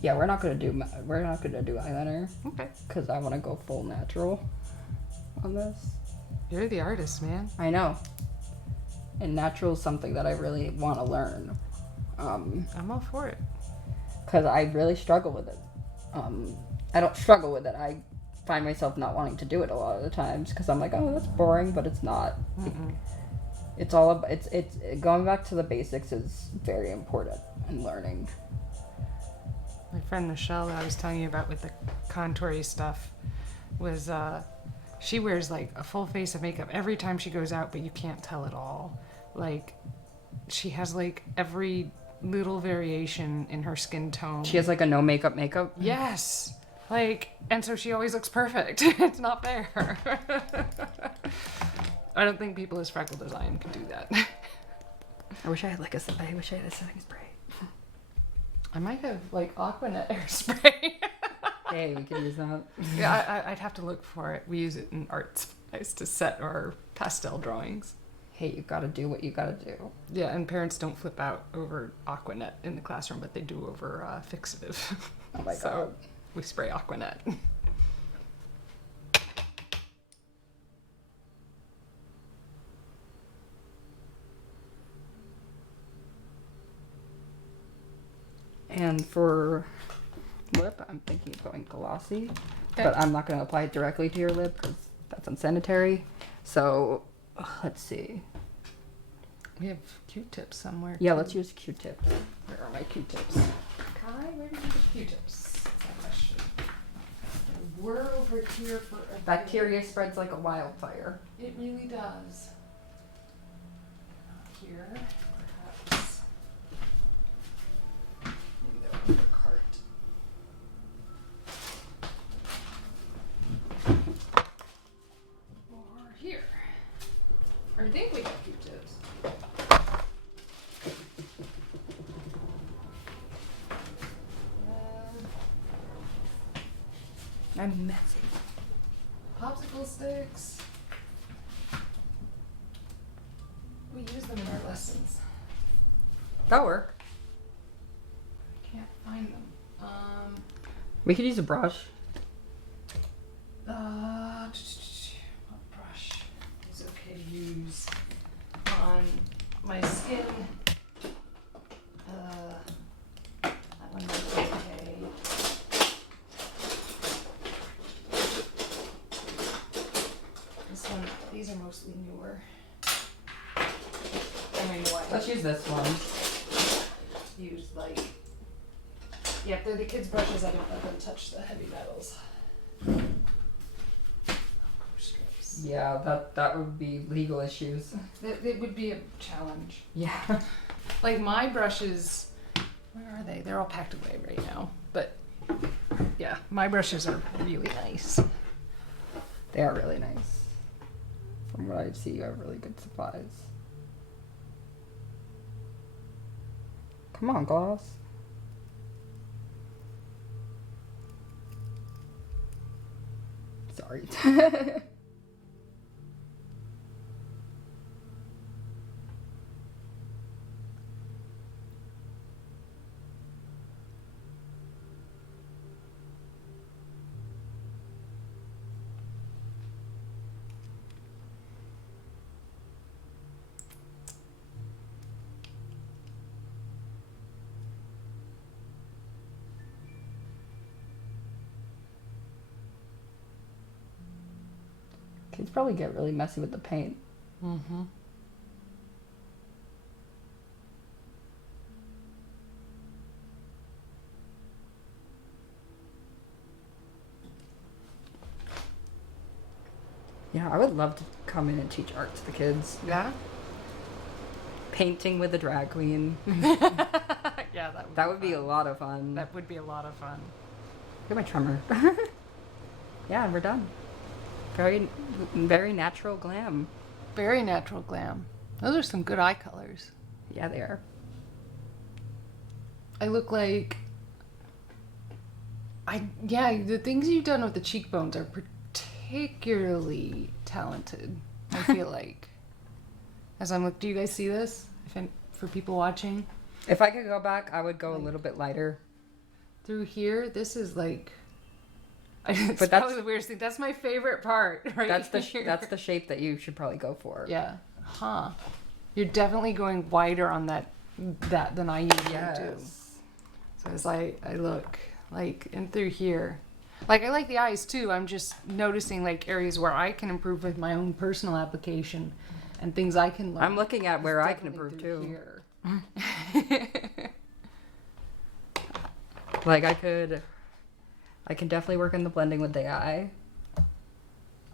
Yeah, we're not gonna do eyeliner. Okay. Because I want to go full natural on this. You're the artist, man. I know. And natural is something that I really want to learn. I'm all for it. Because I really struggle with it. I don't struggle with it. I find myself not wanting to do it a lot of the times because I'm like, oh, that's boring, but it's not. Mm-mm. It's all about, it's going back to the basics is very important in learning. My friend Michelle, that I was telling you about with the contoury stuff, was she wears like a full face of makeup every time she goes out, but you can't tell at all. Like, she has like every little variation in her skin tone. She has like a no makeup. Yes. Like, and so she always looks perfect. It's not fair. I don't think people as freckled as I am can do that. I wish I had a setting spray. I might have like Aquanet hairspray. Hey, we can use that. Yeah, I'd have to look for it. We use it in art supplies to set our pastel drawings. Hey, you gotta do what you gotta do. Yeah, and parents don't flip out over Aquanet in the classroom, but they do over fixative. Oh my god. We spray Aquanet. And for lip, I'm thinking of going glossy. Okay. But I'm not going to apply it directly to your lip because that's unsanitary. So, let's see. We have Q-tips somewhere. Yeah, too. let's use Q-tips. Where are my Q-tips? Kai, where did you put Q-tips? That's my question. We're over here for a Bacteria spreads like a wildfire. It really does. Not here, perhaps. Maybe that would be a cart. Or here. I think we have Q-tips. I'm messy. Popsicle sticks. We use them in our lessons. That'll work. I can't find them. We could use a brush. What brush is okay to use on my skin? That one might be okay. This one, these are mostly newer. I mean, what? Let's use this one. Use like, yeah, they're the kids' brushes. I don't let them touch the heavy metals. Strips. Yeah, that would be legal issues. It would be a challenge. Yeah. Like my brushes, where are they? They're all packed away right now. But yeah, my brushes are really nice. They are really nice. From what I see, you have really good supplies. Come on, gloss. Sorry. Kids probably get really messy with the paint. Mm-hmm. Yeah, I would love to come in and teach art to the kids. Yeah? Painting with a drag queen. Yeah, That would be a lot of fun. That would be a lot of fun. Look at my trimmer. Yeah, and we're done. Very, very natural glam. Very natural glam. Those are some good eye colors. Yeah, they are. I look like... Yeah, the things you've done with the cheekbones are particularly talented, I feel like. As I'm do you guys see this? For people watching? If I could go back, I would go a little bit lighter. through here, this is like... But that's probably the weirdest thing. That's my favorite part, right? That's the shape that you should probably go for. Yeah. Huh. You're definitely going wider on that than I usually do. So as I look, like, and through here. Like, I like the eyes, too. I'm just noticing, like, areas where I can improve with my own personal application and things I can learn. I'm looking at where I can improve, too. Here. Like, I can definitely work in the blending with the eye.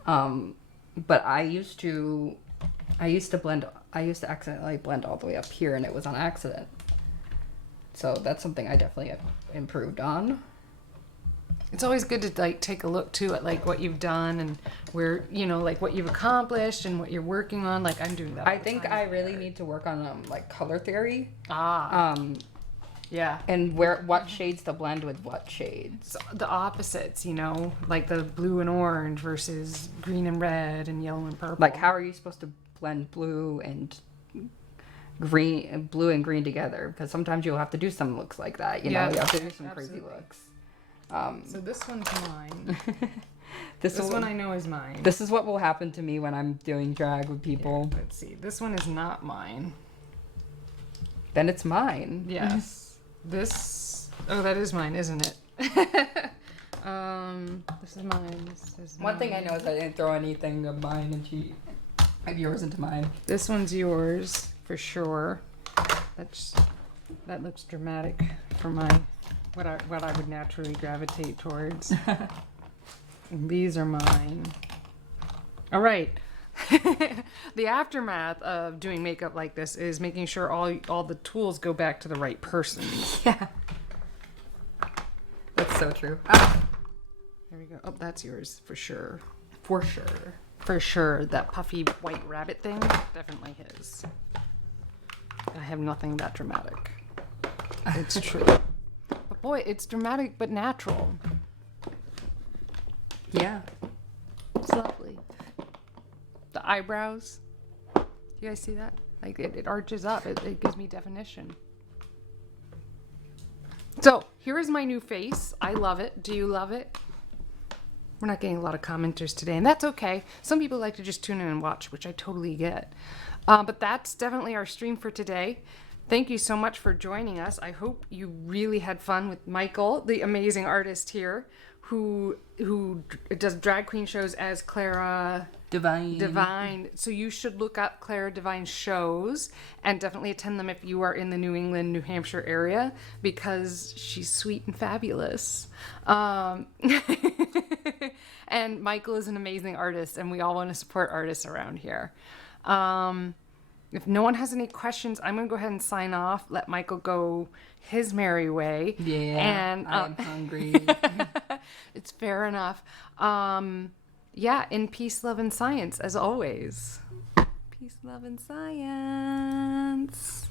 But I used to accidentally blend all the way up here, and it was on accident. So that's something I definitely have improved on. It's always good to like take a look too at like what you've done and where, you know, like what you've accomplished and what you're working on. Like I'm doing that. I think I really need to work on like color theory. Yeah. And what shades to blend with what shades. So the opposites, you know, like the blue and orange versus green and red and yellow and purple. Like how are you supposed to blend blue and green together? Because sometimes you'll have to do some looks like that. You know, you have to do some crazy looks. So this one's mine. this one I know is mine. This is what will happen to me when I'm doing drag with people. Yeah, let's see. This one is not mine. Then it's mine. Yes. That is mine, isn't it? This is mine. One thing I know is I didn't throw anything of mine of yours into mine. This one's yours for sure. That looks dramatic for my what I would naturally gravitate towards. And these are mine. All right. The aftermath of doing makeup like this is making sure all the tools go back to the right person. Yeah. That's so true. Ah. There we go. Oh, that's yours for sure. For sure. For sure. That puffy white rabbit thing, definitely his. I have nothing that dramatic. It's true. But boy, it's dramatic but natural. Yeah. It's lovely. The eyebrows. You guys see that? Like it arches up. It gives me definition. So here is my new face. I love it. Do you love it? We're not getting a lot of commenters today, and that's okay. Some people like to just tune in and watch, which I totally get. But that's definitely our stream for today. Thank you so much for joining us. I hope you really had fun with Michael, the amazing artist here, who does drag queen shows as Clara Divine. So you should look up Clara Divine shows and definitely attend them if you are in the New England, New Hampshire area, because she's sweet and fabulous. And Michael is an amazing artist, and we all want to support artists around here. If no one has any questions, I'm going to go ahead and sign off, let Michael go his merry way. Yeah, and I'm hungry. It's fair enough. Yeah, in peace, love, and science, as always. Peace, love, and science.